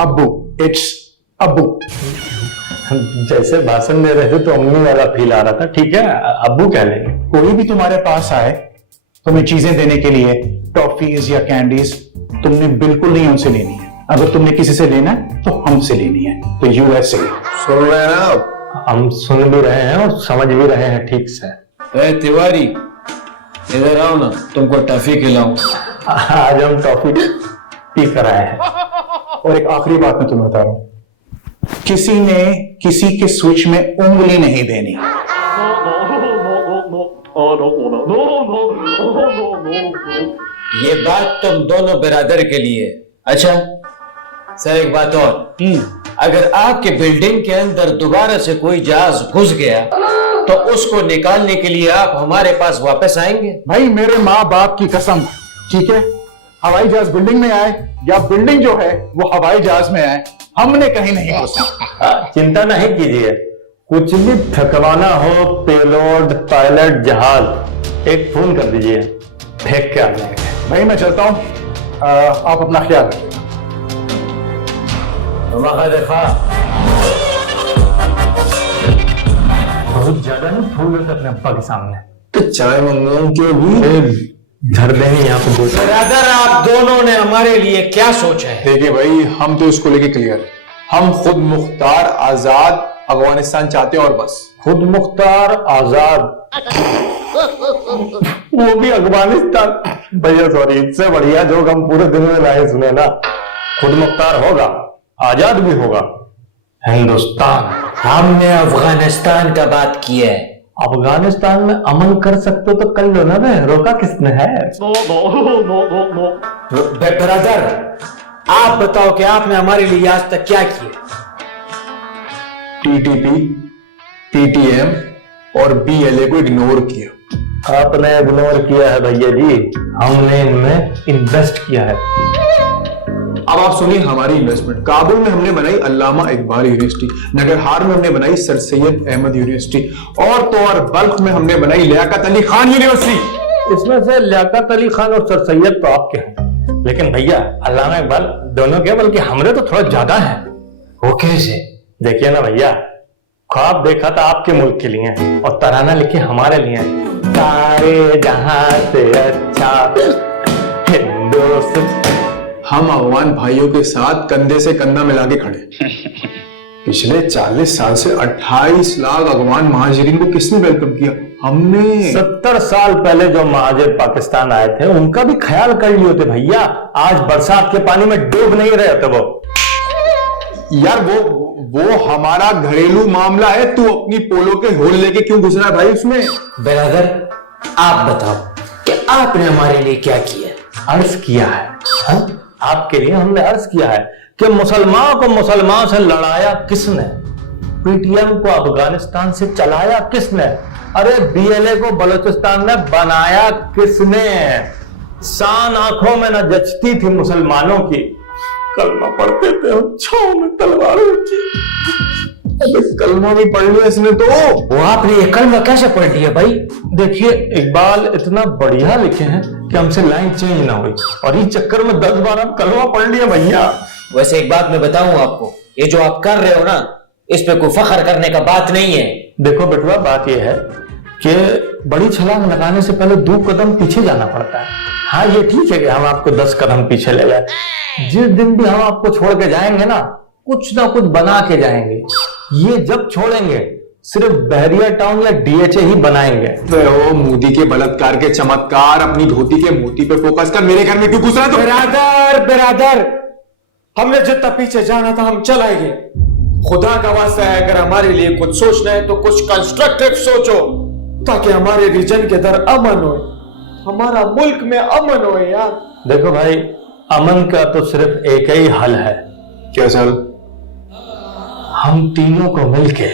अब्बू। इट्स अब्बू। जैसे भाषण दे रहे थे तो अम्मी वाला फील आ रहा था। ठीक है, अब्बू कह लेंगे। कोई भी तुम्हारे पास आए तुम्हें चीजें देने के लिए, टॉफीज या कैंडीज, तुमने बिल्कुल नहीं उनसे लेनी है। अगर तुमने किसी से लेना है तो हमसे लेनी है। तो यूएसए सुन रहे हैं आप? हम सुन भी रहे हैं और समझ भी रहे हैं ठीक से। तिवारी, इधर आओ ना, तुमको टॉफी खिलाऊं। आज हम टॉफी पी कर आए हैं। और एक आखिरी बात मैं तुम्हें बता रहा हूं, किसी ने किसी के स्विच में उंगली नहीं देनी। ये बात तुम दोनों बिरादर के लिए। अच्छा सर, एक बात और, अगर आपके बिल्डिंग के अंदर दोबारा से कोई जहाज घुस गया तो उसको निकालने के लिए आप हमारे पास वापस आएंगे? भाई मेरे माँ बाप की कसम, ठीक है, हवाई जहाज बिल्डिंग में आए या बिल्डिंग जो है वो हवाई जहाज में आए, हमने कहीं नहीं घुसना। चिंता नहीं कीजिए, कुछ भी थकवाना हो, पेलोड, पायलट, जहाज, एक फोन कर दीजिए, फेंक के आ जाएंगे। भाई मैं चलता हूँ, आप अपना ख्याल रखिएगा। देखा बहुत ज्यादा नहीं फूल होता अपने अब्बा के सामने। तो चाय मंगाऊं क्यों भी? धर देंगे यहाँ पे। ब्रदर, आप दोनों ने हमारे लिए क्या सोचा है? देखिए भाई, हम तो इसको लेके क्लियर है। हम खुद मुख्तार आजाद अफगानिस्तान चाहते हैं और बस। खुद मुख्तार आजाद, वो भी अफगानिस्तान। भैया सॉरी, इससे बढ़िया जोक हम पूरे दिन में लाए सुने ना। खुद मुख्तार होगा, आजाद भी होगा, हिंदुस्तान। हमने अफगानिस्तान का बात की है। अफगानिस्तान में अमन कर सकते हो तो कर लो ना, बे, रोका किसने है? ब्रदर, आप बताओ कि आपने हमारे लिए आज तक क्या किया? टीटीपी, टीटीएम और बीएलए को इग्नोर किया। आपने इग्नोर किया है भैया जी, हमने इनमें इन्वेस्ट किया है। अब आप सुनिए हमारी इन्वेस्टमेंट। काबुल में हमने बनाई अल्लामा इकबाल यूनिवर्सिटी, नगरहार में हमने बनाई सर सैयद अहमद यूनिवर्सिटी, और तो और बल्ख में हमने बनाई लियाकत अली खान यूनिवर्सिटी। इसमें से लियाकत अली खान और सर सैयद तो आपके हैं, लेकिन भैया अल्लामा इकबाल दोनों के, बल्कि हमने तो थोड़ा ज्यादा है। वो कैसे? देखिए ना भैया, ख्वाब देखा था आपके मुल्क के लिए और तराना लिखे हमारे लिए। सारे जहां से अच्छा हिंदुस्तान। हम अफगान भाइयों के साथ कंधे से कंधा मिला के खड़े। पिछले 40 साल से 28 लाख अफगान महाजिरीन को किसने वेलकम किया? हमने। 70 साल पहले जो महाजिर पाकिस्तान आए थे उनका भी ख्याल कर लिए होते भैया, आज बरसात के पानी में डूब नहीं रहे होते वो। यार वो हमारा घरेलू मामला है, तू अपनी पोलो के होल लेके क्यों घुस रहा है भाई उसमें? ब्रदर, आप बताओ कि आपने हमारे लिए क्या किया? अर्ज किया है, हा? आपके लिए हमने अर्ज किया है कि मुसलमान को मुसलमान से लड़ाया किसने? पीटीएम को अफगानिस्तान से चलाया किसने? अरे बीएलए को बलूचिस्तान में बनाया किसने? शान आंखों में न जचती थी मुसलमानों की, कलमा पढ़ते थे हम छाव में तलवारों की। अबे कलमा भी पढ़ लिया इसने तो। वो आपने ये कलमा कैसे पढ़ लिया भाई? देखिए इकबाल इतना बढ़िया लिखे हैं कि हमसे लाइन चेंज ना हुई, और इस चक्कर में 10 बार हम कलमा पढ़ लिया भैया। वैसे एक बात मैं बताऊं आपको, ये जो आप कर रहे हो ना, इस पे कोई फख्र करने का बात नहीं है। देखो बेटवा, बात यह है कि बड़ी छलांग लगाने से पहले 2 कदम पीछे जाना पड़ता है। हाँ ये ठीक है कि हम आपको 10 कदम पीछे ले जाए, जिस दिन भी हम आपको छोड़ के जाएंगे ना कुछ बना के जाएंगे। ये जब छोड़ेंगे सिर्फ बहरिया टाउन या डीएचए ही बनाएंगे। तो मोदी के बलात्कार के चमत्कार, अपनी धोती के मोती पे फोकस कर। मेरे घर में क्यों घुस रहा है? बिरादर, हमने जितना पीछे जाना था हम चल आएंगे। खुदा का वास्ता है, अगर हमारे लिए कुछ सोचना है तो कुछ कंस्ट्रक्टिव सोचो, ताकि हमारे रीजन के अंदर अमन हो, हमारा मुल्क में अमन हो यार। देखो भाई, अमन का तो सिर्फ एक ही हल है। क्या हल? हम तीनों को मिलके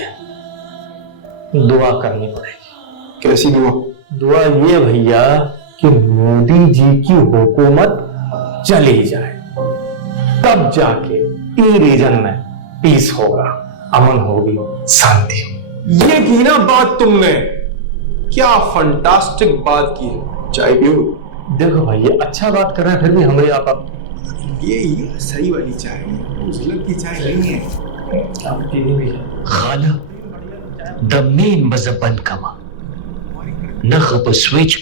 दुआ करनी पड़ेगी। कैसी दुआ? दुआ ये भैया कि मोदी जी की हुकूमत चली जाए, तब जाके ई रीजन में पीस होगा, अमन होगी, शांति होगी। ये की ना बात तुमने, क्या फंटास्टिक बात की है। चाय पियो? देखो भाई, ये अच्छा बात कर रहे हैं, फिर भी हमारे आप ये सही वाली चाय है, उजलत की चाय नहीं है। आपकी भी है। खाला the main mazaban kama nakhab switch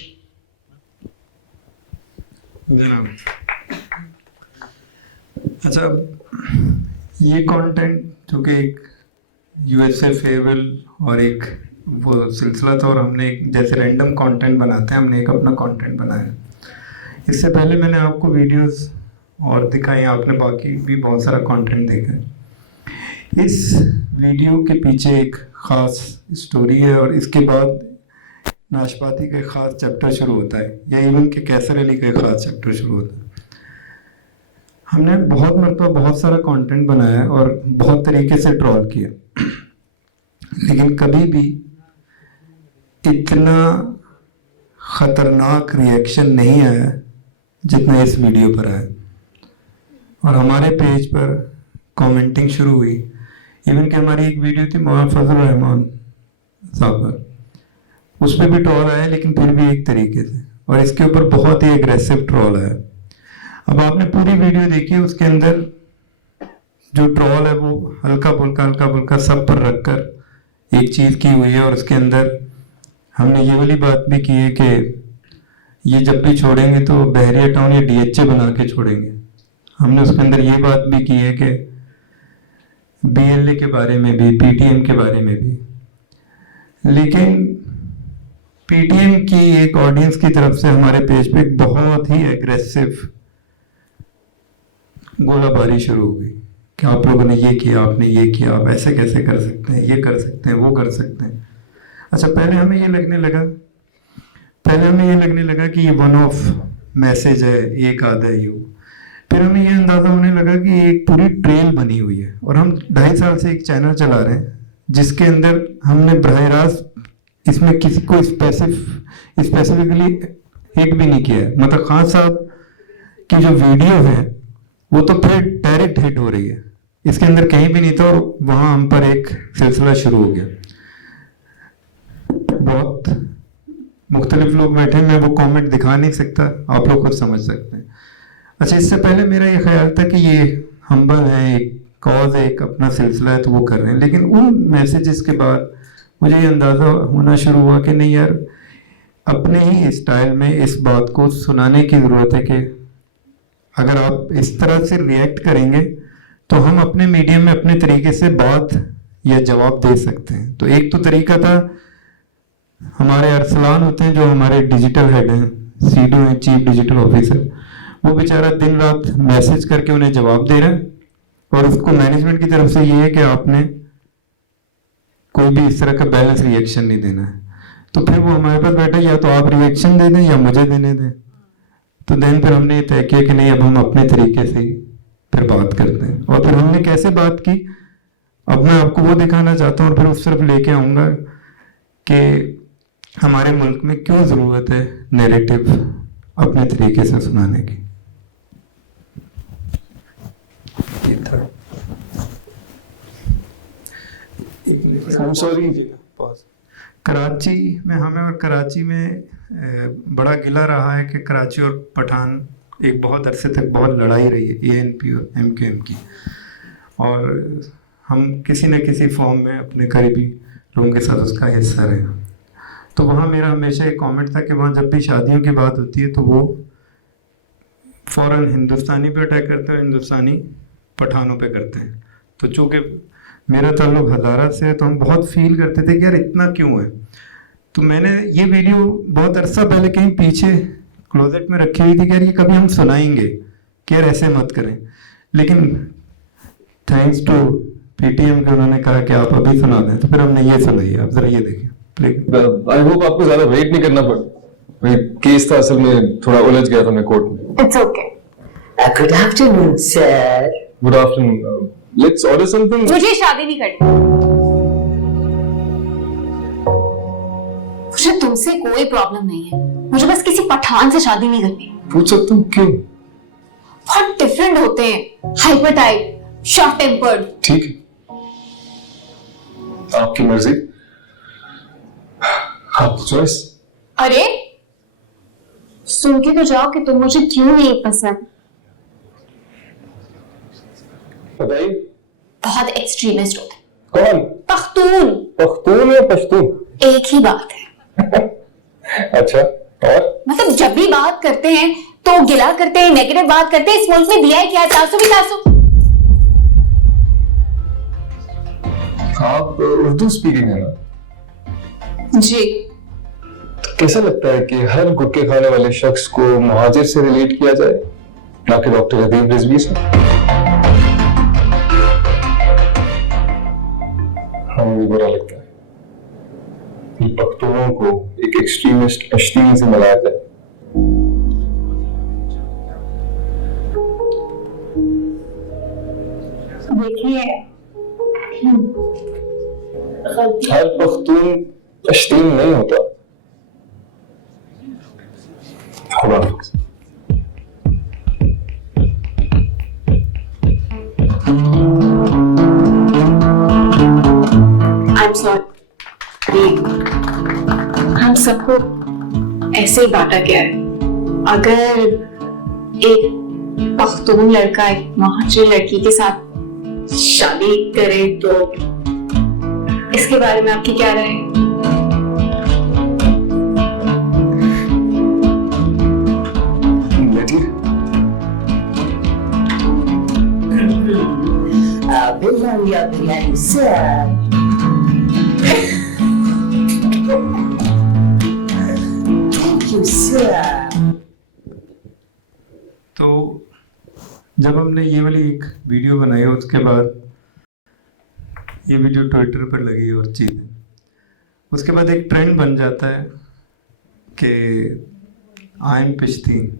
जनाब। अच्छा, ये कंटेंट जो कि एक यूएसए फेयरवेल और एक वो सिलसिला था, और हमने एक जैसे रैंडम कंटेंट बनाते हैं, हमने एक अपना कंटेंट बनाया। इससे पहले मैंने आपको वीडियोस और दिखाई, आपने बाकी भी बहुत सारा कंटेंट देखा है। इस वीडियो के पीछे एक ख़ास स्टोरी है, और इसके बाद नाशपाती का एक ख़ास चैप्टर शुरू होता है, या इवन के कैसर अली का एक ख़ास चैप्टर शुरू होता है। हमने बहुत मरतबा बहुत सारा कंटेंट बनाया और बहुत तरीके से ट्रोल किया, लेकिन कभी भी इतना ख़तरनाक रिएक्शन नहीं आया जितना इस वीडियो पर आया। और हमारे पेज पर कमेंटिंग शुरू हुई, इवन कि हमारी एक वीडियो थी मौलाना फजल रहमान साहब पर, उस पर भी ट्रोल आया, लेकिन फिर भी एक तरीके से, और इसके ऊपर बहुत ही एग्रेसिव ट्रोल आया। अब आपने पूरी वीडियो देखी, उसके अंदर जो ट्रोल है वो हल्का फुल्का सब पर रखकर एक चीज़ की हुई है, और उसके अंदर हमने ये वाली बात भी की है कि ये जब भी छोड़ेंगे तो बहरिया टाउन या डीएचए बना के छोड़ेंगे। हमने उसके अंदर ये बात भी की है कि बीएलए के बारे में भी, पीटीएम के बारे में भी, लेकिन पीटीएम की एक ऑडियंस की तरफ से हमारे पेज पे एक बहुत ही एग्रेसिव गोलाबारी शुरू हो गई कि आप लोगों ने ये किया, आपने ये किया, आप ऐसे कैसे कर सकते हैं, ये कर सकते हैं, वो कर सकते हैं। अच्छा, पहले हमें ये लगने लगा कि ये वन ऑफ मैसेज है, एक आधा है यू। फिर हमें ये अंदाज़ा होने लगा कि एक पूरी ट्रेल बनी हुई है, और हम 2.5 साल से एक चैनल चला रहे हैं जिसके अंदर हमने बराह रास्त इसमें किसी को स्पेसिफिकली हिट भी नहीं किया है। मतलब खान साहब की जो वीडियो है वो तो फिर डायरेक्ट हिट हो रही है, इसके अंदर कहीं भी नहीं था, और वहाँ हम पर एक सिलसिला शुरू हो गया। बहुत मुख्तलिफ लोग बैठे, मैं वो कमेंट दिखा नहीं सकता, आप लोग खुद समझ सकते हैं। अच्छा, इससे पहले मेरा ये ख्याल था कि ये हम्बल है, एक कॉज है, एक अपना सिलसिला है, तो वो कर रहे हैं, लेकिन उन मैसेजेस के बाद मुझे ये अंदाज़ा होना शुरू हुआ कि नहीं यार, अपने ही स्टाइल में इस बात को सुनाने की ज़रूरत है कि अगर आप इस तरह से रिएक्ट करेंगे तो हम अपने मीडियम में अपने तरीके से बात या जवाब दे सकते हैं। तो एक तो तरीका था, हमारे अरसलान होते हैं जो हमारे डिजिटल हेड हैं, सीडो हैं, चीफ डिजिटल ऑफिसर, वो बेचारा दिन रात मैसेज करके उन्हें जवाब दे रहा है, और उसको मैनेजमेंट की तरफ से ये है कि आपने कोई भी इस तरह का बैलेंस रिएक्शन नहीं देना है। तो फिर वो हमारे पास बैठा, या तो आप रिएक्शन दे दें या मुझे देने दें। तो देन फिर हमने तय किया कि नहीं, अब हम अपने तरीके से ही फिर बात करते हैं। और फिर हमने कैसे बात की, अब मैं आपको वो दिखाना चाहता हूँ, और फिर उस तरफ लेके आऊँगा कि हमारे मुल्क में क्यों ज़रूरत है नैरेटिव अपने तरीके से सुनाने की। कराची में हमें, और कराची में बड़ा गिला रहा है कि कराची और पठान एक बहुत अरसे तक बहुत लड़ाई रही है एएनपी और एमक्यूएम की, और हम किसी न किसी फॉर्म में अपने करीबी लोगों के साथ उसका हिस्सा रहे। तो वहाँ मेरा हमेशा एक कमेंट था कि वहाँ जब भी शादियों की बात होती है तो वो फ़ौरन हिंदुस्तानी पे अटैक करते हैं, हिंदुस्तानी पठानों पे करते हैं। तो चूँकि मेरा ताल्लुक हज़ारा से है, तो हम बहुत फील करते थे कि यार इतना क्यों है। तो मैंने ये वीडियो बहुत अरसा पहले कहीं पीछे क्लोजेट में रखी हुई थी कि यार ये कभी हम सुनाएंगे कि यार ऐसे मत करें, लेकिन थैंक्स टू पीटीएम के उन्होंने कहा कि आप अभी सुना दें, तो फिर हमने ये सुनाई, आप जरा ये देखिए। आई होप आपको ज्यादा वेट नहीं करना पड़ा। भाई केस था असल में, थोड़ा उलझ गया था मैं कोर्ट में। It's okay. Good afternoon sir. Good afternoon. Let's order something. मुझे शादी नहीं करनी। मुझे तुमसे कोई प्रॉब्लम नहीं है, मुझे बस किसी पठान से शादी नहीं करनी। पूछ सकता हूँ क्यों? बहुत डिफरेंट होते हैं, हाइपर टाइप, शॉर्ट टेम्पर्ड। ठीक है, आपकी मर्जी, आपकी चॉइस। अरे सुन के तो जाओ कि तुम मुझे क्यों नहीं पसंद। बताइए। बहुत एक्सट्रीमिस्ट होते। कौन? पख्तून। पख्तून या पश्तून? एक ही बात है। अच्छा, और? मतलब जब भी बात करते हैं तो गिला करते हैं, नेगेटिव बात करते हैं। इस मुल्क में दिया है क्या? तासुब ही तासुब। आप उर्दू स्पीकिंग है ना? जी। तो कैसा लगता है कि हर गुटके खाने वाले शख्स को मुहाजिर से रिलेट किया जाए, ना कि डॉक्टर अदीब रिजवी से? हमें भी बुरा लगता है कि पख्तूनों को एक एक्सट्रीमिस्ट पश्तीन से मिलाया जाए। देखिए, हर पख्तून पश्तीन नहीं होता। खुदा हाफिज़। I'm sorry, हम सबको ऐसे ही बांटा गया है। अगर एक पख्तून लड़का एक मुहाजिर लड़की के साथ शादी करे तो इसके बारे में आपकी क्या राय है? तो जब हमने ये वाली एक वीडियो बनाई, उसके बाद ये वीडियो ट्विटर पर लगी और चीज़ें, उसके बाद एक ट्रेंड बन जाता है कि आई एम पश्तीन,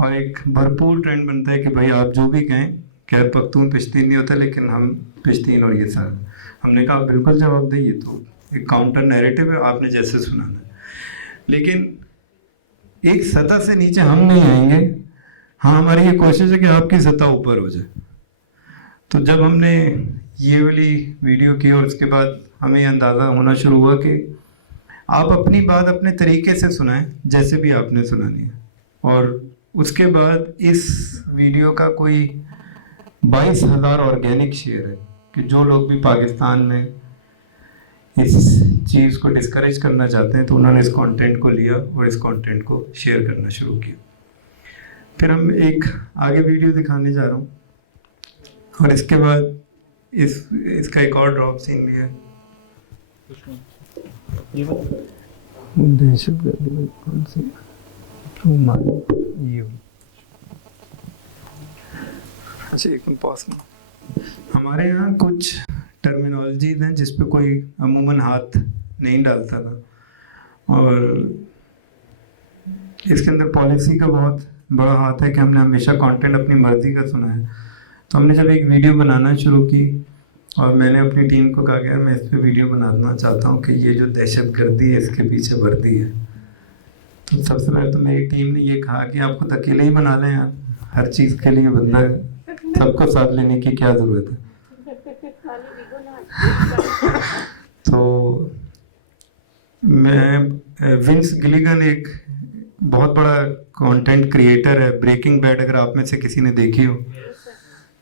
और एक भरपूर ट्रेंड बनता है कि भाई आप जो भी कहें, खैर पख्तून पश्तीन नहीं होता लेकिन हम पश्तीन और ये सारा। हमने कहा बिल्कुल जवाब दें, ये तो एक काउंटर नैरेटिव है, आपने जैसे सुनाना है, लेकिन एक सतह से नीचे हम नहीं आएंगे। हाँ, हमारी ये कोशिश है कि आपकी सतह ऊपर हो जाए। तो जब हमने ये वाली वीडियो की और उसके बाद हमें अंदाज़ा होना शुरू हुआ कि आप अपनी बात अपने तरीके से सुनाएं जैसे भी आपने सुनानी है, और उसके बाद इस वीडियो का कोई 22,000 ऑर्गेनिक शेयर है कि जो लोग भी पाकिस्तान में इस चीज़ को डिस्करेज करना चाहते हैं तो उन्होंने इस कंटेंट को लिया और इस कंटेंट को शेयर करना शुरू किया। फिर हम एक आगे वीडियो दिखाने जा रहा हूँ, और इसके बाद इसका एक और ड्रॉप सीन भी है। दहशतगर्दी में कौन सी ये अच्छा, एक मिनट पॉज में। हमारे यहाँ कुछ टर्मिनोलॉजीज हैं जिस पे कोई अमूमन हाथ नहीं डालता था, और इसके अंदर पॉलिसी का बहुत बड़ा हाथ है कि हमने हमेशा कंटेंट अपनी मर्जी का सुना है। तो हमने जब एक वीडियो बनाना शुरू की और मैंने अपनी टीम को कहा कि मैं इस पे वीडियो बनाना चाहता हूँ कि ये जो दहशतगर्दी है इसके पीछे वर्दी है, तो सबसे पहले तो मेरी टीम ने ये कहा कि आप खुद अकेले ही बना लें यार, हर चीज़ के लिए बंदा सबको साथ लेने की क्या ज़रूरत है। तो मैं विंस गिलिगन एक बहुत बड़ा कंटेंट क्रिएटर है, ब्रेकिंग बैड अगर आप में से किसी ने देखी हो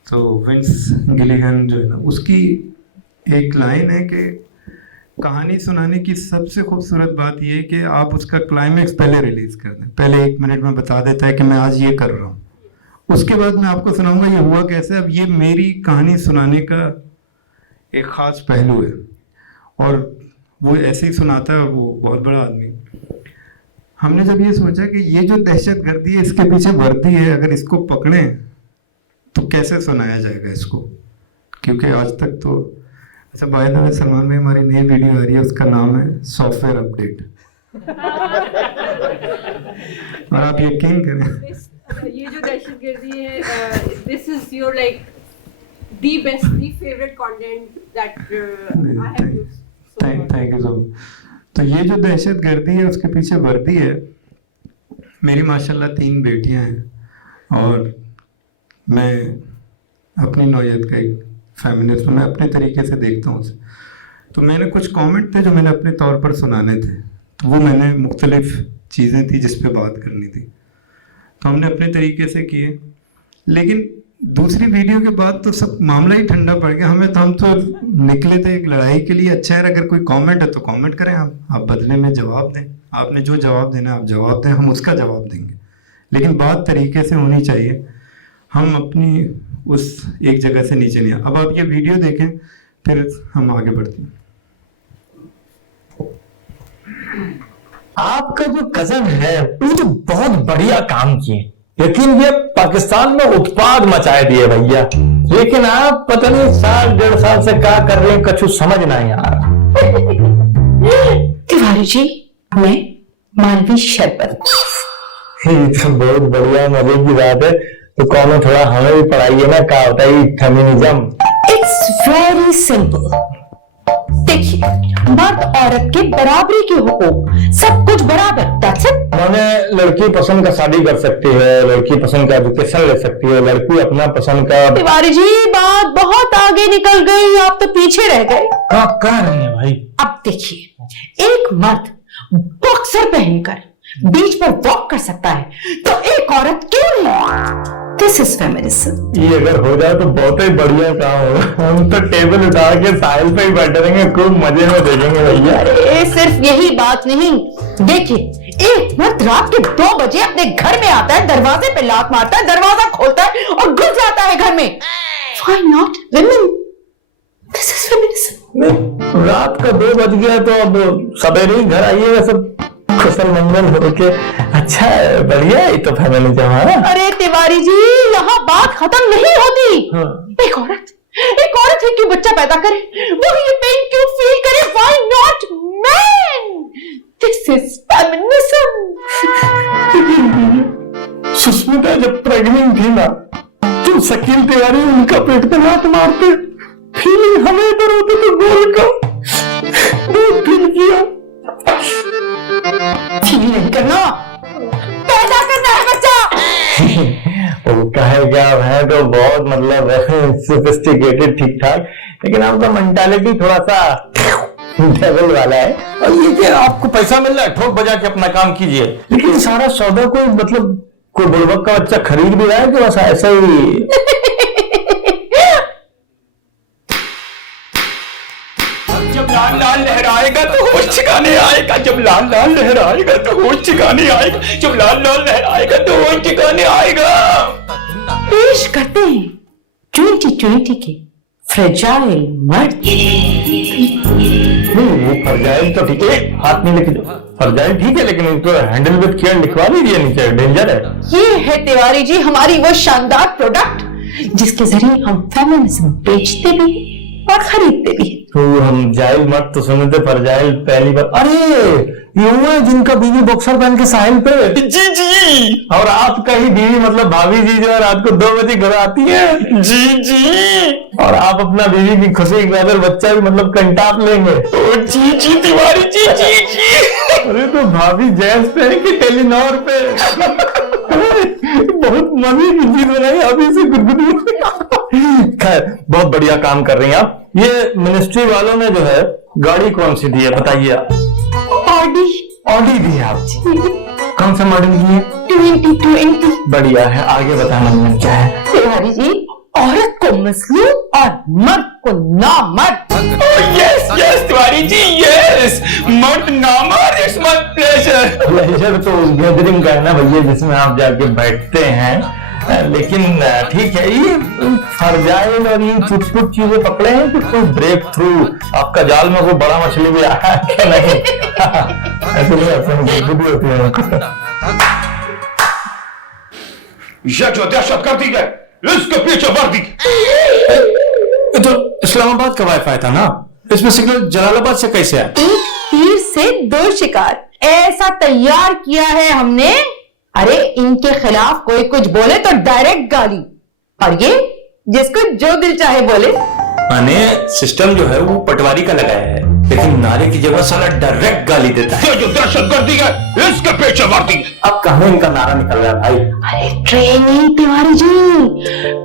तो विंस गिलिगन जो है ना, उसकी एक लाइन है कि कहानी सुनाने की सबसे खूबसूरत बात यह है कि आप उसका क्लाइमैक्स पहले रिलीज कर दें। पहले 1 मिनट में बता देता है कि मैं आज ये कर रहा हूँ, उसके बाद मैं आपको सुनाऊंगा ये हुआ कैसे। अब ये मेरी कहानी सुनाने का एक ख़ास पहलू है, और वो ऐसे ही सुनाता है, वो बहुत बड़ा आदमी। हमने जब ये सोचा कि ये जो दहशतगर्दी है इसके पीछे वर्दी है, अगर इसको पकड़ें तो कैसे सुनाया जाएगा इसको, क्योंकि आज तक तो अच्छा बाय द वे सलमान भाई हमारी नई वीडियो आ रही है, उसका नाम है सॉफ्टवेयर अपडेट। और आप यकीन करें ये जो दहशतगर्दी है, this is your like the best the favourite content that I have used. Thank you so much. तो ये जो दहशतगर्दी है उसके पीछे वर्दी है। मेरी माशाल्लाह 3 बेटियां हैं और मैं अपनी नौयत का एक फेमिनिस्ट हूँ, मैं अपने तरीके से देखता हूँ उसे। तो मैंने कुछ कमेंट थे जो मैंने अपने तौर पर सुनाने थे, तो वो मैंने मुख्तलिफ चीज़ें थी जिस पे बात करनी थी, तो हमने अपने तरीके से किए। लेकिन दूसरी वीडियो के बाद तो सब मामला ही ठंडा पड़ गया हमें। तो हम तो निकले थे एक लड़ाई के लिए। अच्छा है अगर कोई कमेंट है तो कमेंट करें, आप बदले में जवाब दें, आपने जो जवाब देना आप जवाब दें, हम उसका जवाब देंगे, लेकिन बात तरीके से होनी चाहिए। हम अपनी उस एक जगह से नीचे नहीं। अब आप ये वीडियो देखें फिर हम आगे बढ़ते हैं। आपका जो कजन है वो तो बहुत बढ़िया काम किए, लेकिन ये पाकिस्तान में उत्पाद मचाए दिए भैया। लेकिन आप पता नहीं 1.5 साल से क्या कर रहे हैं, कछु समझ नहीं आ रहा। तिवारी जी मैं मालवी शरबत। ये तो बहुत बढ़िया मजे की बात है। तो कौन थोड़ा हमें भी पढ़ाइए ना, क्या होता है फेमिनिज्म। It's very simple. देखिए मर्द औरत के बराबरी के हुकूक, सब कुछ बराबर, that's it। माने लड़की पसंद का शादी कर सकती है, लड़की पसंद का एजुकेशन ले सकती है, लड़की अपना पसंद का। तिवारी जी बात बहुत आगे निकल गई, आप तो पीछे रह गए। क्या कह रहे हैं भाई? अब देखिए एक मर्द बॉक्सर पहनकर बीच पर वॉक कर सकता है, तो एक औरत क्यों नहीं? This is feminism. ये अगर हो जाए तो बहुत ही बढ़िया काम होगा। हम तो टेबल उठा के साहिल पे ही बैठे रहेंगे, खूब मजे में देखेंगे भैया। अरे सिर्फ यही बात नहीं, देखिए एक मर्द रात के 2 बजे अपने घर में आता है, दरवाजे पे लात मारता है, दरवाजा खोलता है और घुस जाता है घर में। Why not women? This is feminism। रात का 2 बज गया तो अब सवेरे ही घर आइएगा सब कुशल मंगल होके। अच्छा बढ़िया, ये तो फेमिनिज्म है। अरे तिवारी जी यहाँ बात खत्म नहीं होती। एक औरत है क्यों बच्चा पैदा करे, वो ये पेन क्यों फील करे? Why not men? This is feminism। Sushmita जब प्रेग्नेंट थी ना तो शकील तिवारी उनका पेट पे हाथ मारते, फीलिंग हमें इधर होती तो गोल का बहुत फील किया। फील नहीं करना, पैदा करना है बच्चा। वो कहेगा है तो बहुत मतलब सोफिस्टिकेटेड ठीक ठाक, लेकिन आपका मेंटालिटी थोड़ा सा डेविल वाला है। और ये कि आपको पैसा मिल रहा है, ठोक बजा के अपना काम कीजिए, लेकिन सारा सौदा कोई मतलब कोई बुड़बक का बच्चा खरीद भी रहा है कि बस ऐसा ही। जब लाल लाल लहराएगा तो होश ठिकाने आएगा, जब लाल लाल लहराएगा तो होश ठिकाने आएगा, जब लाल लाल लहराएगा तो होश ठिकाने आएगा। पेश करते हैं 2020 के फ्रेजाइल मर्द। फ्रेजाइल तो ठीक है, हाथ में लिख दो फ्रेजाइल ठीक है, लेकिन उसको हैंडल विद केयर लिखवा दीजिए, नीचे डेंजर है। ये है तिवारी जी हमारी वो शानदार प्रोडक्ट जिसके जरिए हम फेमिनिज्म बेचते भी हैं और खरीदते भी। तो हम जाइल मत तो सुने थे, फरजाइल पहली बार। अरे ये वो है जिनका बीवी बॉक्सर पहन के साहिल पे। जी जी। और आपका ही बीवी मतलब भाभी जी जो रात को 2 बजे घर आती है। जी जी। और आप अपना बीवी की खुशी की खातिर बच्चा भी मतलब कंटाप लेंगे। जी जी तिवारी जी जी जी। अरे तो भाभी जैस पे है कि टेलीनॉर पे? बहुत मजे की चीज बनाई अभी से गुदगुदी। खैर बहुत बढ़िया काम कर रही हैं आप। ये मिनिस्ट्री वालों ने जो है गाड़ी कौन सी दी है बताइए आप? ऑडी दी है आप? कौन सा मॉडल की है? 2020। बढ़िया है, आगे बताना मैंने क्या है? तिवारी जी औरत को मजलूम और मर्द को नामर्द। Yes yes Tiwari ji yes, मर्द नामर्द इज माय प्लेजर। प्लेजर तो उस गैदरिंग का है ना भैया जिसमें आप जाके बैठते हैं, लेकिन ठीक है ये फरजाइल और ये कुछ चीजें पकड़े हैं कि कोई ब्रेक थ्रू आपका जाल में कोई बड़ा मछली भी आया है कि नहीं? ऐसे नहीं भी होती है। ये जो दहशत गर्दी है इसके पीछे वर्दी। ये तो इस्लामाबाद का वाईफाई था ना, इसमें सिग्नल जलालाबाद से कैसे आया? एक तीर से दो शिकार ऐसा तैयार किया है हमने। अरे इनके खिलाफ कोई कुछ बोले तो डायरेक्ट गाली, और ये जिसको जो दिल चाहे बोले। माने सिस्टम जो है वो पटवारी का लगाया है, लेकिन नारे की जगह साला डायरेक्ट गाली देता है। जो दहशतगर्दी है इसके पेट मारती है। अब कहाँ इनका नारा निकल रहा है भाई? अरे ट्रेनिंग तिवारी जी,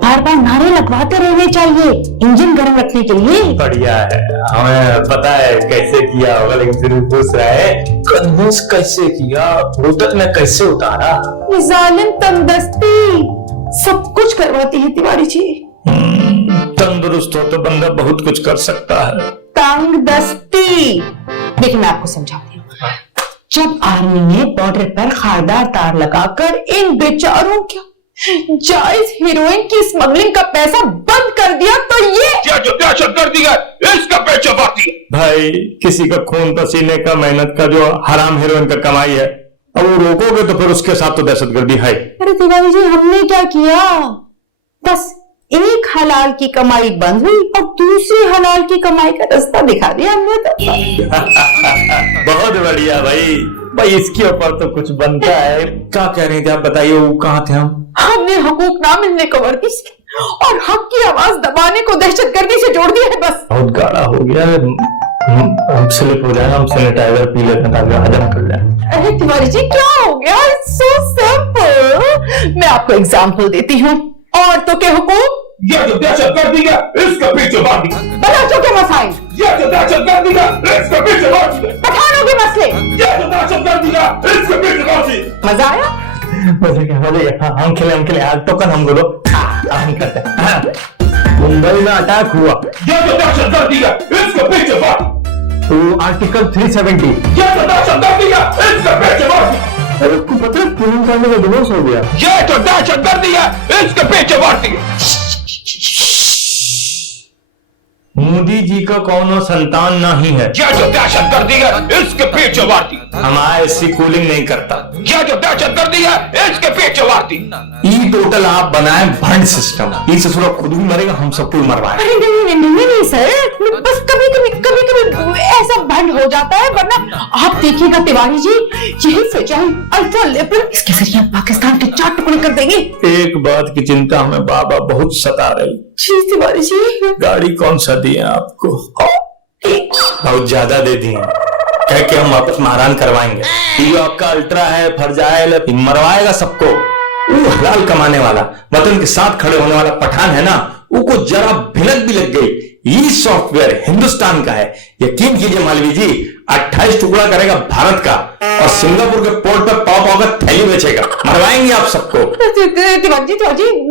बार बार नारे लगवाते रहने चाहिए इंजन गर्म रखने के लिए। बढ़िया है, हमें पता है कैसे किया होगा, लेकिन फिर भी पूछ रहा है कन्विंस कैसे किया, होटल में कैसे उतारा। ये जालिम तंदस्ती सब कुछ करवाती है तिवारी जी। तंदुरुस्त हो तो बंदा बहुत कुछ कर सकता है। तंग दस्ती। देखिए मैं आपको समझाती हूँ। जब आर्मी ने बॉर्डर पर खारदार तार लगाकर इन बेचारों क्या जायज हीरोइन की स्मगलिंग का पैसा बंद कर दिया, तो ये जो दहशतगर्दी है इसका पेट मारती है। भाई किसी का खून पसीने का मेहनत का जो हराम हीरोइन का कमाई है, अब वो रोकोगे तो फिर उसके साथ तो दहशतगर्दी है। अरे तिवारी जी हमने क्या किया, बस एक हलाल की कमाई बंद हुई और दूसरी हलाल की कमाई का रास्ता दिखा दिया हमने तो। बहुत बढ़िया भाई, भाई इसके ऊपर तो कुछ बनता है। क्या कह रहे थे आप, बताइए वो कहाँ थे हम? हमने हकूक ना मिलने को वर्दी से और हक की आवाज दबाने को दहशतगर्दी से जोड़ दिया है। बस बहुत गाढ़ा हो गया है, हम स्लिप हो जाएगा, हम सैनिटाइजर पी लेते हैं ताकि हजम कर जाए। अरे तिवारी जी क्या हो गया, सो सिंपल। मैं आपको एग्जांपल देती हूँ। औरतों के हुकूक, ये जो दहशतगर्दी है इसका पेट मारती है। बच्चों के मसाइल, ये जो दहशतगर्दी है इसका पेट मारती है। पठानों के मसले, ये जो दहशतगर्दी है इसका पेट मारती है। मजा आया? मजे हाँ, हम खेले आज टोकन हम बोलो हम करते हैं। मुंबई में अटैक हुआ, ये जो दहशतगर्दी है इसका पेट मारती। तो आर्टिकल 370, ये जो दहशतगर्दी है इसका पेट मारती। अरे आपको पता है पूनम पांडे का डिवोर्स हो गया? ये तो दहशतगर्दी है इसके पेट मारती है। मोदी जी का कौन संतान नहीं है। ये जो दहशतगर्दी है इसके पेट मारती। हमारा एसी कूलिंग नहीं करता। ये जो दहशतगर्दी है इसके पेट मारती। ई टोटल आप बनाए भंड सिस्टम, इससे थोड़ा खुद भी मरेगा, हम सबको भी मरवाए। अरे नहीं सर, बस कभी कभी ऐसा भंड हो जाता है, वरना आप देखिएगा तिवारी जी यही सच्चाई अल्ट्रा लिबरल इसके जरिए पाकिस्तान के 4 टुकड़े कर देंगे। एक बात की चिंता हमें बाबा बहुत सता रही। जी तिवारी जी। गाड़ी कौन सा दी है आपको? बहुत ज्यादा दे दी है, कह के हम वापस महारान करवाएंगे। ये आपका अल्ट्रा है, फरजाइल मरवाएगा सबको। वो हलाल कमाने वाला वतन के साथ खड़े होने वाला पठान है ना, उसको जरा भिनक भी लग गई ये सॉफ्टवेयर हिंदुस्तान का है। यकीन कीजिए मालवी जी, 28 टुकड़ा करेगा भारत का और सिंगापुर के पोर्ट पे पाव पाव का थैली बेचेगा। मरवाएंगे आप सबको। तिवारी जी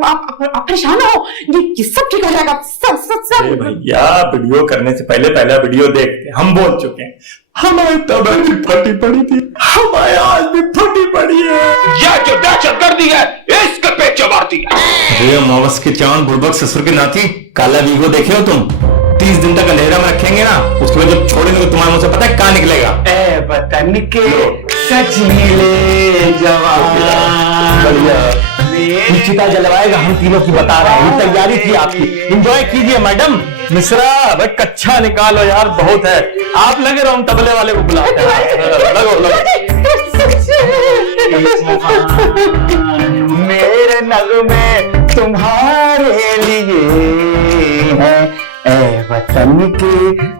आप परेशान हो, ये सब ठीक हो जाएगा। सब भैया वीडियो करने से पहले पहला वीडियो देखते, हम बोल चुके हैं हमारी तबीयत भी फटी पड़ी थी, हमारी आज भी फटी पड़ी है। ये जो दहशतगर्दी है इसके पेट मारती है। मोमस के चांद बुड़बक ससुर के नाती काला वीगो देखे हो तुम? 30 दिन तक अंधेरा में रखेंगे ना, उसके बाद जब छोड़ेंगे तो तुम्हारे मुंह से पता है कहाँ निकलेगा? ए वतन के सजीले जवान, चिता जलवाएगा, हम तीनों की बता रहे हैं, तैयारी थी आपकी। एंजॉय कीजिए मैडम। मिश्रा भाई कच्चा निकालो यार, बहुत है। आप लगे रहो, हम तबले वाले को बुलाते हैं। लगो मेरे नगमे तुम्हारे लिए है, ए वतन के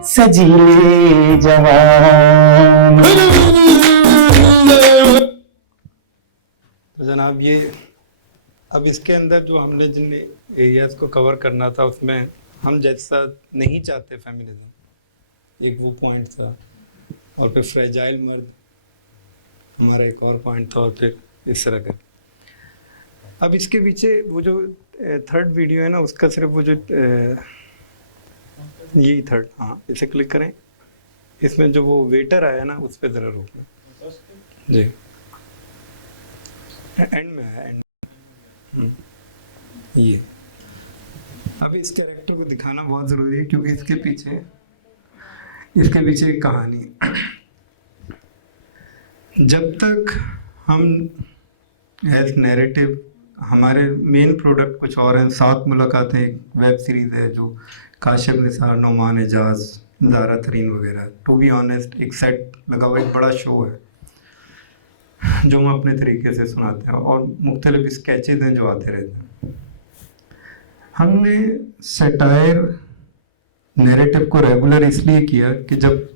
सजीले जवान। तो जनाब ये अब इसके अंदर जो हमने जिन एरियाज को कवर करना था उसमें हम जैसा नहीं चाहते फेमिनिज्म, एक वो पॉइंट था, और फिर फ्रेजाइल मर्द हमारा एक और पॉइंट था, और फिर इस तरह का। अब इसके पीछे वो जो थर्ड वीडियो है ना, उसका सिर्फ वो जो यही थर्ड, हाँ इसे क्लिक करें। इसमें जो वो वेटर आया ना उस पर ज़रा रोकना जी, एंड में है एंड। ये अभी इस कैरेक्टर को दिखाना बहुत ज़रूरी है, क्योंकि इसके पीछे एक कहानी। जब तक हम एज नैरेटिव, हमारे मेन प्रोडक्ट कुछ और हैं, 7 मुलाकातें एक वेब सीरीज़ है जो काशिफ निसार, नौमान एजाज, ज़ारा तरीन वगैरह। टू बी ऑनेस्ट एक सेट लगा हुआ एक बड़ा शो है जो हम अपने तरीके से सुनाते हैं और मुख्तलिफ स्केचेस हैं जो आते रहते हैं। हमने सटायर नैरेटिव को रेगुलर इसलिए किया कि जब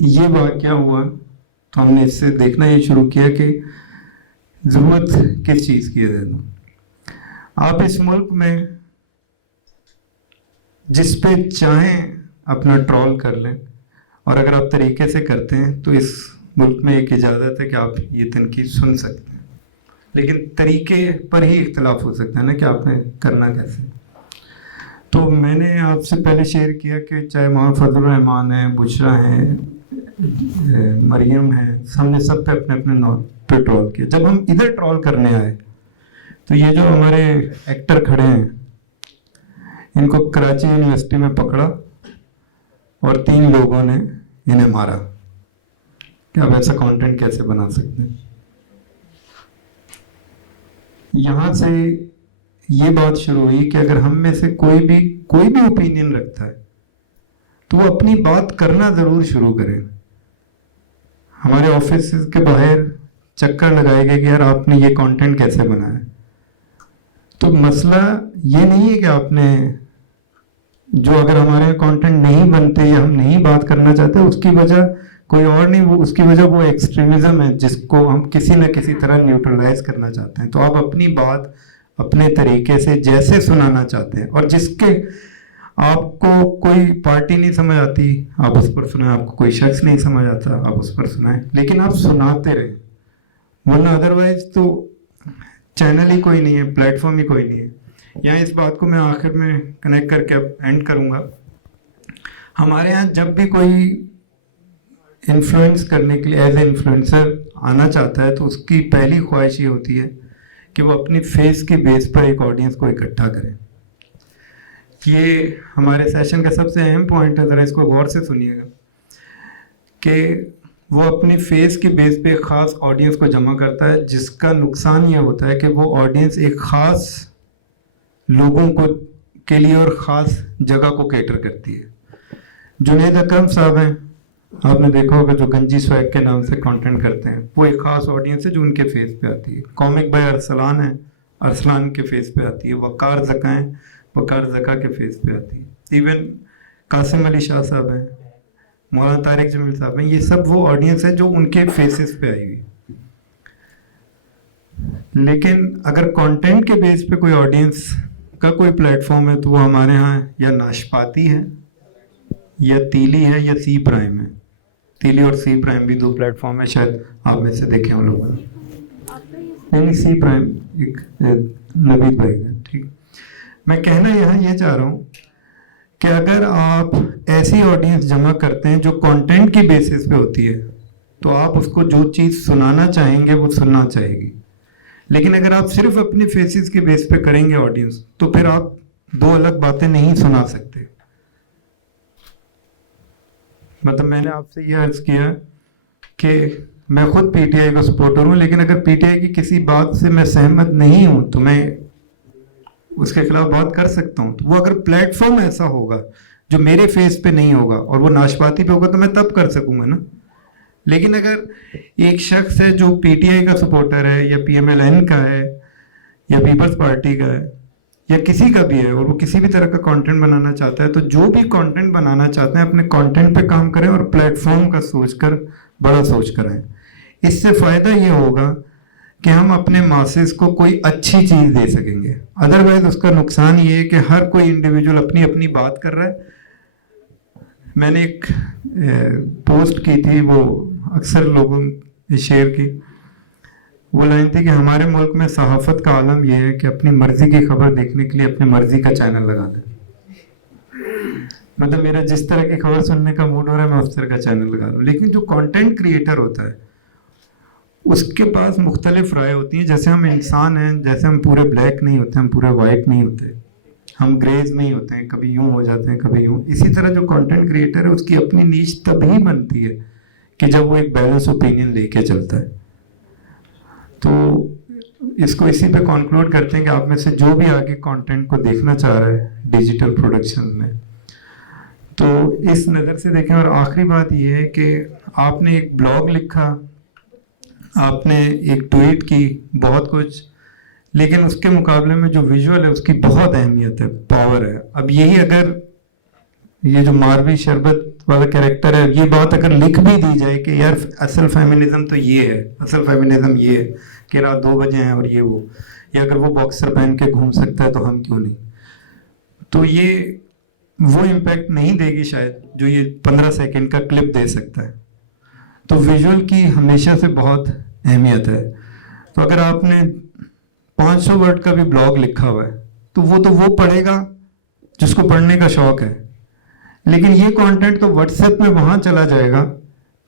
ये वाक़या हुआ तो हमने इससे देखना ये शुरू किया कि ज़रूरत किस चीज़ की है। आप इस मुल्क में जिस पे चाहें अपना ट्रोल कर लें और अगर आप तरीके से करते हैं तो इस मुल्क में एक इजाज़त है कि आप ये तनकीद सुन सकते हैं, लेकिन तरीके पर ही इख्तलाफ हो सकता है ना कि आपने करना कैसे। तो मैंने आपसे पहले शेयर किया कि चाहे मोहम्मद फजल रहमान है, बुशरा हैं, मरियम है, हमने सब पे अपने अपने नॉन पे ट्रोल किया। जब हम इधर ट्रोल करने आए तो ये जो हमारे एक्टर खड़े हैं इनको कराची यूनिवर्सिटी में पकड़ा और 3 लोगों ने इन्हें मारा कि आप ऐसा कंटेंट कैसे बना सकते हैं। यहाँ से ये बात शुरू हुई कि अगर हम में से कोई भी ओपिनियन रखता है तो वो अपनी बात करना ज़रूर शुरू करे। हमारे ऑफिस के बाहर चक्कर लगाए गए कि यार आपने ये कंटेंट कैसे बनाया। तो मसला ये नहीं है कि आपने जो अगर हमारे कंटेंट नहीं बनते या हम नहीं बात करना चाहते उसकी वजह कोई और नहीं, वो उसकी वजह वो एक्सट्रीमिज्म है जिसको हम किसी न किसी तरह न्यूट्रलाइज करना चाहते हैं। तो आप अपनी बात अपने तरीके से जैसे सुनाना चाहते हैं और जिसके आपको कोई पार्टी नहीं समझ आती आप उस पर सुनाएं, आपको कोई शख्स नहीं समझ आता आप उस पर सुनाएं, लेकिन आप सुनाते रहें, वरना अदरवाइज तो चैनल ही कोई नहीं है, प्लेटफॉर्म ही कोई नहीं है। यहाँ इस बात को मैं आखिर में कनेक्ट करके अब एंड करूँगा। हमारे यहाँ जब भी कोई इन्फ्लुएंस करने के लिए एज ए इन्फ्लुएंसर आना चाहता है तो उसकी पहली ख्वाहिश ये होती है कि वो अपनी फेस के बेस पर एक ऑडियंस को इकट्ठा करें। ये हमारे सेशन का सबसे अहम पॉइंट है, ज़रा इसको गौर से सुनिएगा कि वो अपनी फेस के बेस पे एक ख़ास ऑडियंस को जमा करता है, जिसका नुकसान ये होता है कि वो ऑडियंस एक ख़ास लोगों को के लिए और ख़ास जगह को कैटर करती है। जुनैद अकरम साहब हैं, आपने देखा होगा, जो गंजी स्वैग के नाम से कंटेंट करते हैं, वो एक ख़ास ऑडियंस है जो उनके फेस पे आती है। कॉमिक भाई अरसलान है, अरसलान के फेस पे आती है। वकार ज़का हैं, वकार ज़का के फेस पे आती है। इवन कासिम अली शाह साहब हैं, मौलाना तारिक जमील साहब हैं, ये सब वो ऑडियंस है जो उनके फेसेस पे आई हुई। लेकिन अगर कंटेंट के बेस पे कोई ऑडियंस का कोई प्लेटफॉर्म है तो वो हमारे यहाँ या नाशपाती है या तीली है या सी प्राइम है। तीली और सी प्राइम भी 2 प्लेटफॉर्म है, शायद आप में से देखे उन लोगों ने। नहीं, सी प्राइम एक नवीद भाई है, ठीक। मैं कहना यहाँ ये चाह रहा हूँ कि अगर आप ऐसी ऑडियंस जमा करते हैं जो कंटेंट की बेसिस पे होती है तो आप उसको जो चीज़ सुनाना चाहेंगे वो सुनना चाहेगी। लेकिन अगर आप सिर्फ अपनी फेसेस के बेस पे करेंगे ऑडियंस तो फिर आप 2 अलग बातें नहीं सुना सकते। मतलब मैंने आपसे ये अर्ज किया कि मैं खुद पीटीआई का सपोर्टर हूँ, लेकिन अगर पीटीआई की किसी बात से मैं सहमत नहीं हूँ तो मैं उसके खिलाफ बात कर सकता हूँ। तो वो अगर प्लेटफॉर्म ऐसा होगा जो मेरे फेस पे नहीं होगा और वो नाशपाती पे होगा तो मैं तब कर सकूंगा ना। लेकिन अगर एक शख्स है जो पीटीआई का सपोर्टर है या पीएमएलएन का है या पीपल्स पार्टी का है या किसी का भी है और वो किसी भी तरह का कंटेंट बनाना चाहता है, तो जो भी कंटेंट बनाना चाहते हैं अपने कंटेंट पे काम करें और प्लेटफॉर्म का सोचकर बड़ा सोच कर आएं। इससे फ़ायदा ये होगा कि हम अपने मासेस को कोई अच्छी चीज़ दे सकेंगे। अदरवाइज उसका नुकसान ये है कि हर कोई इंडिविजुअल अपनी अपनी बात कर रहा है। मैंने एक पोस्ट की थी, वो अक्सर लोगों ने शेयर की, वो लाइन थी कि हमारे मुल्क में सहाफ़त का आलम यह है कि अपनी मर्जी की खबर देखने के लिए अपनी मर्जी का चैनल लगा दें। मतलब मेरा जिस तरह की खबर सुनने का मूड हो रहा है मैं उस तरह का चैनल लगा दूँ। लेकिन जो कंटेंट क्रिएटर होता है उसके पास मुख्तलिफ राय होती हैं। जैसे हम इंसान हैं, जैसे हम पूरे ब्लैक नहीं होते, हम पूरे वाइट नहीं होते, हम ग्रेज नहीं होते हैं, कभी यूं हो जाते हैं कभी यूं। इसी तरह जो कंटेंट क्रिएटर है उसकी अपनी नीश तभी बनती है कि जब वो एक बैलेंस ओपिनियन लेके चलता है। तो इसको इसी पे कंक्लूड करते हैं कि आप में से जो भी आगे कंटेंट को देखना चाह रहा है डिजिटल प्रोडक्शन में, तो इस नज़र से देखें। और आखिरी बात यह है कि आपने एक ब्लॉग लिखा, आपने एक ट्वीट की, बहुत कुछ, लेकिन उसके मुकाबले में जो विजुअल है उसकी बहुत अहमियत है, पावर है। अब यही अगर ये जो मारवी शरबत वाला कैरेक्टर है, ये बात अगर लिख भी दी जाए कि यार असल फेमिनिज्म तो ये है, असल फेमिनिज्म ये है कि रात 2 बजे हैं और ये वो, या अगर वो बॉक्सर पहन के घूम सकता है तो हम क्यों नहीं, तो ये वो इम्पैक्ट नहीं देगी शायद जो ये 15 सेकंड का क्लिप दे सकता है। तो विजुअल की हमेशा से बहुत अहमियत है। तो अगर आपने 500 वर्ड का भी ब्लॉग लिखा हुआ है तो वो पढ़ेगा जिसको पढ़ने का शौक है, लेकिन ये कंटेंट तो व्हाट्सएप में वहां चला जाएगा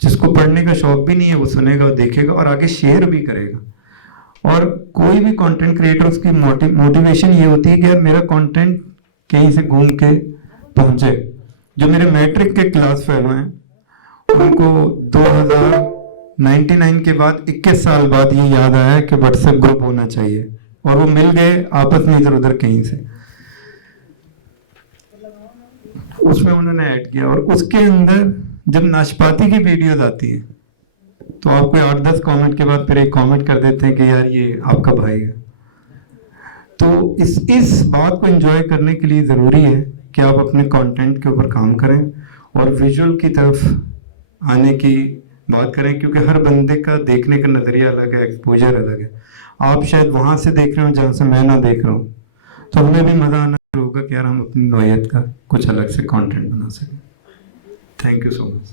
जिसको पढ़ने का शौक भी नहीं है, वो सुनेगा, देखेगा और आगे शेयर भी करेगा। और कोई भी कंटेंट क्रिएटर, उसकी मोटिवेशन ये होती है कि यार मेरा कंटेंट कहीं से घूम के पहुंचे। जो मेरे मैट्रिक के क्लास फेलो हैं उनको 2099 के बाद 21 साल बाद ये याद आया कि व्हाट्सएप ग्रुप होना चाहिए, और वो मिल गए आपस में इधर उधर कहीं से, उसमें उन्होंने ऐड किया। और उसके अंदर जब नाशपाती की वीडियोस आती है तो आपको 8-10 कमेंट के बाद फिर एक कमेंट कर देते हैं कि यार ये आपका भाई है। तो इस बात को एंजॉय करने के लिए ज़रूरी है कि आप अपने कंटेंट के ऊपर काम करें और विजुअल की तरफ आने की बात करें, क्योंकि हर बंदे का देखने का नज़रिया अलग है, एक्सपोजर अलग है। आप शायद वहाँ से देख रहे हो जहाँ से मैं ना देख रहा हूँ, तो हमें भी मज़ा आना होगा कि यार हम अपनी नौयत का कुछ अलग से कंटेंट बना सकें। Thank you so much.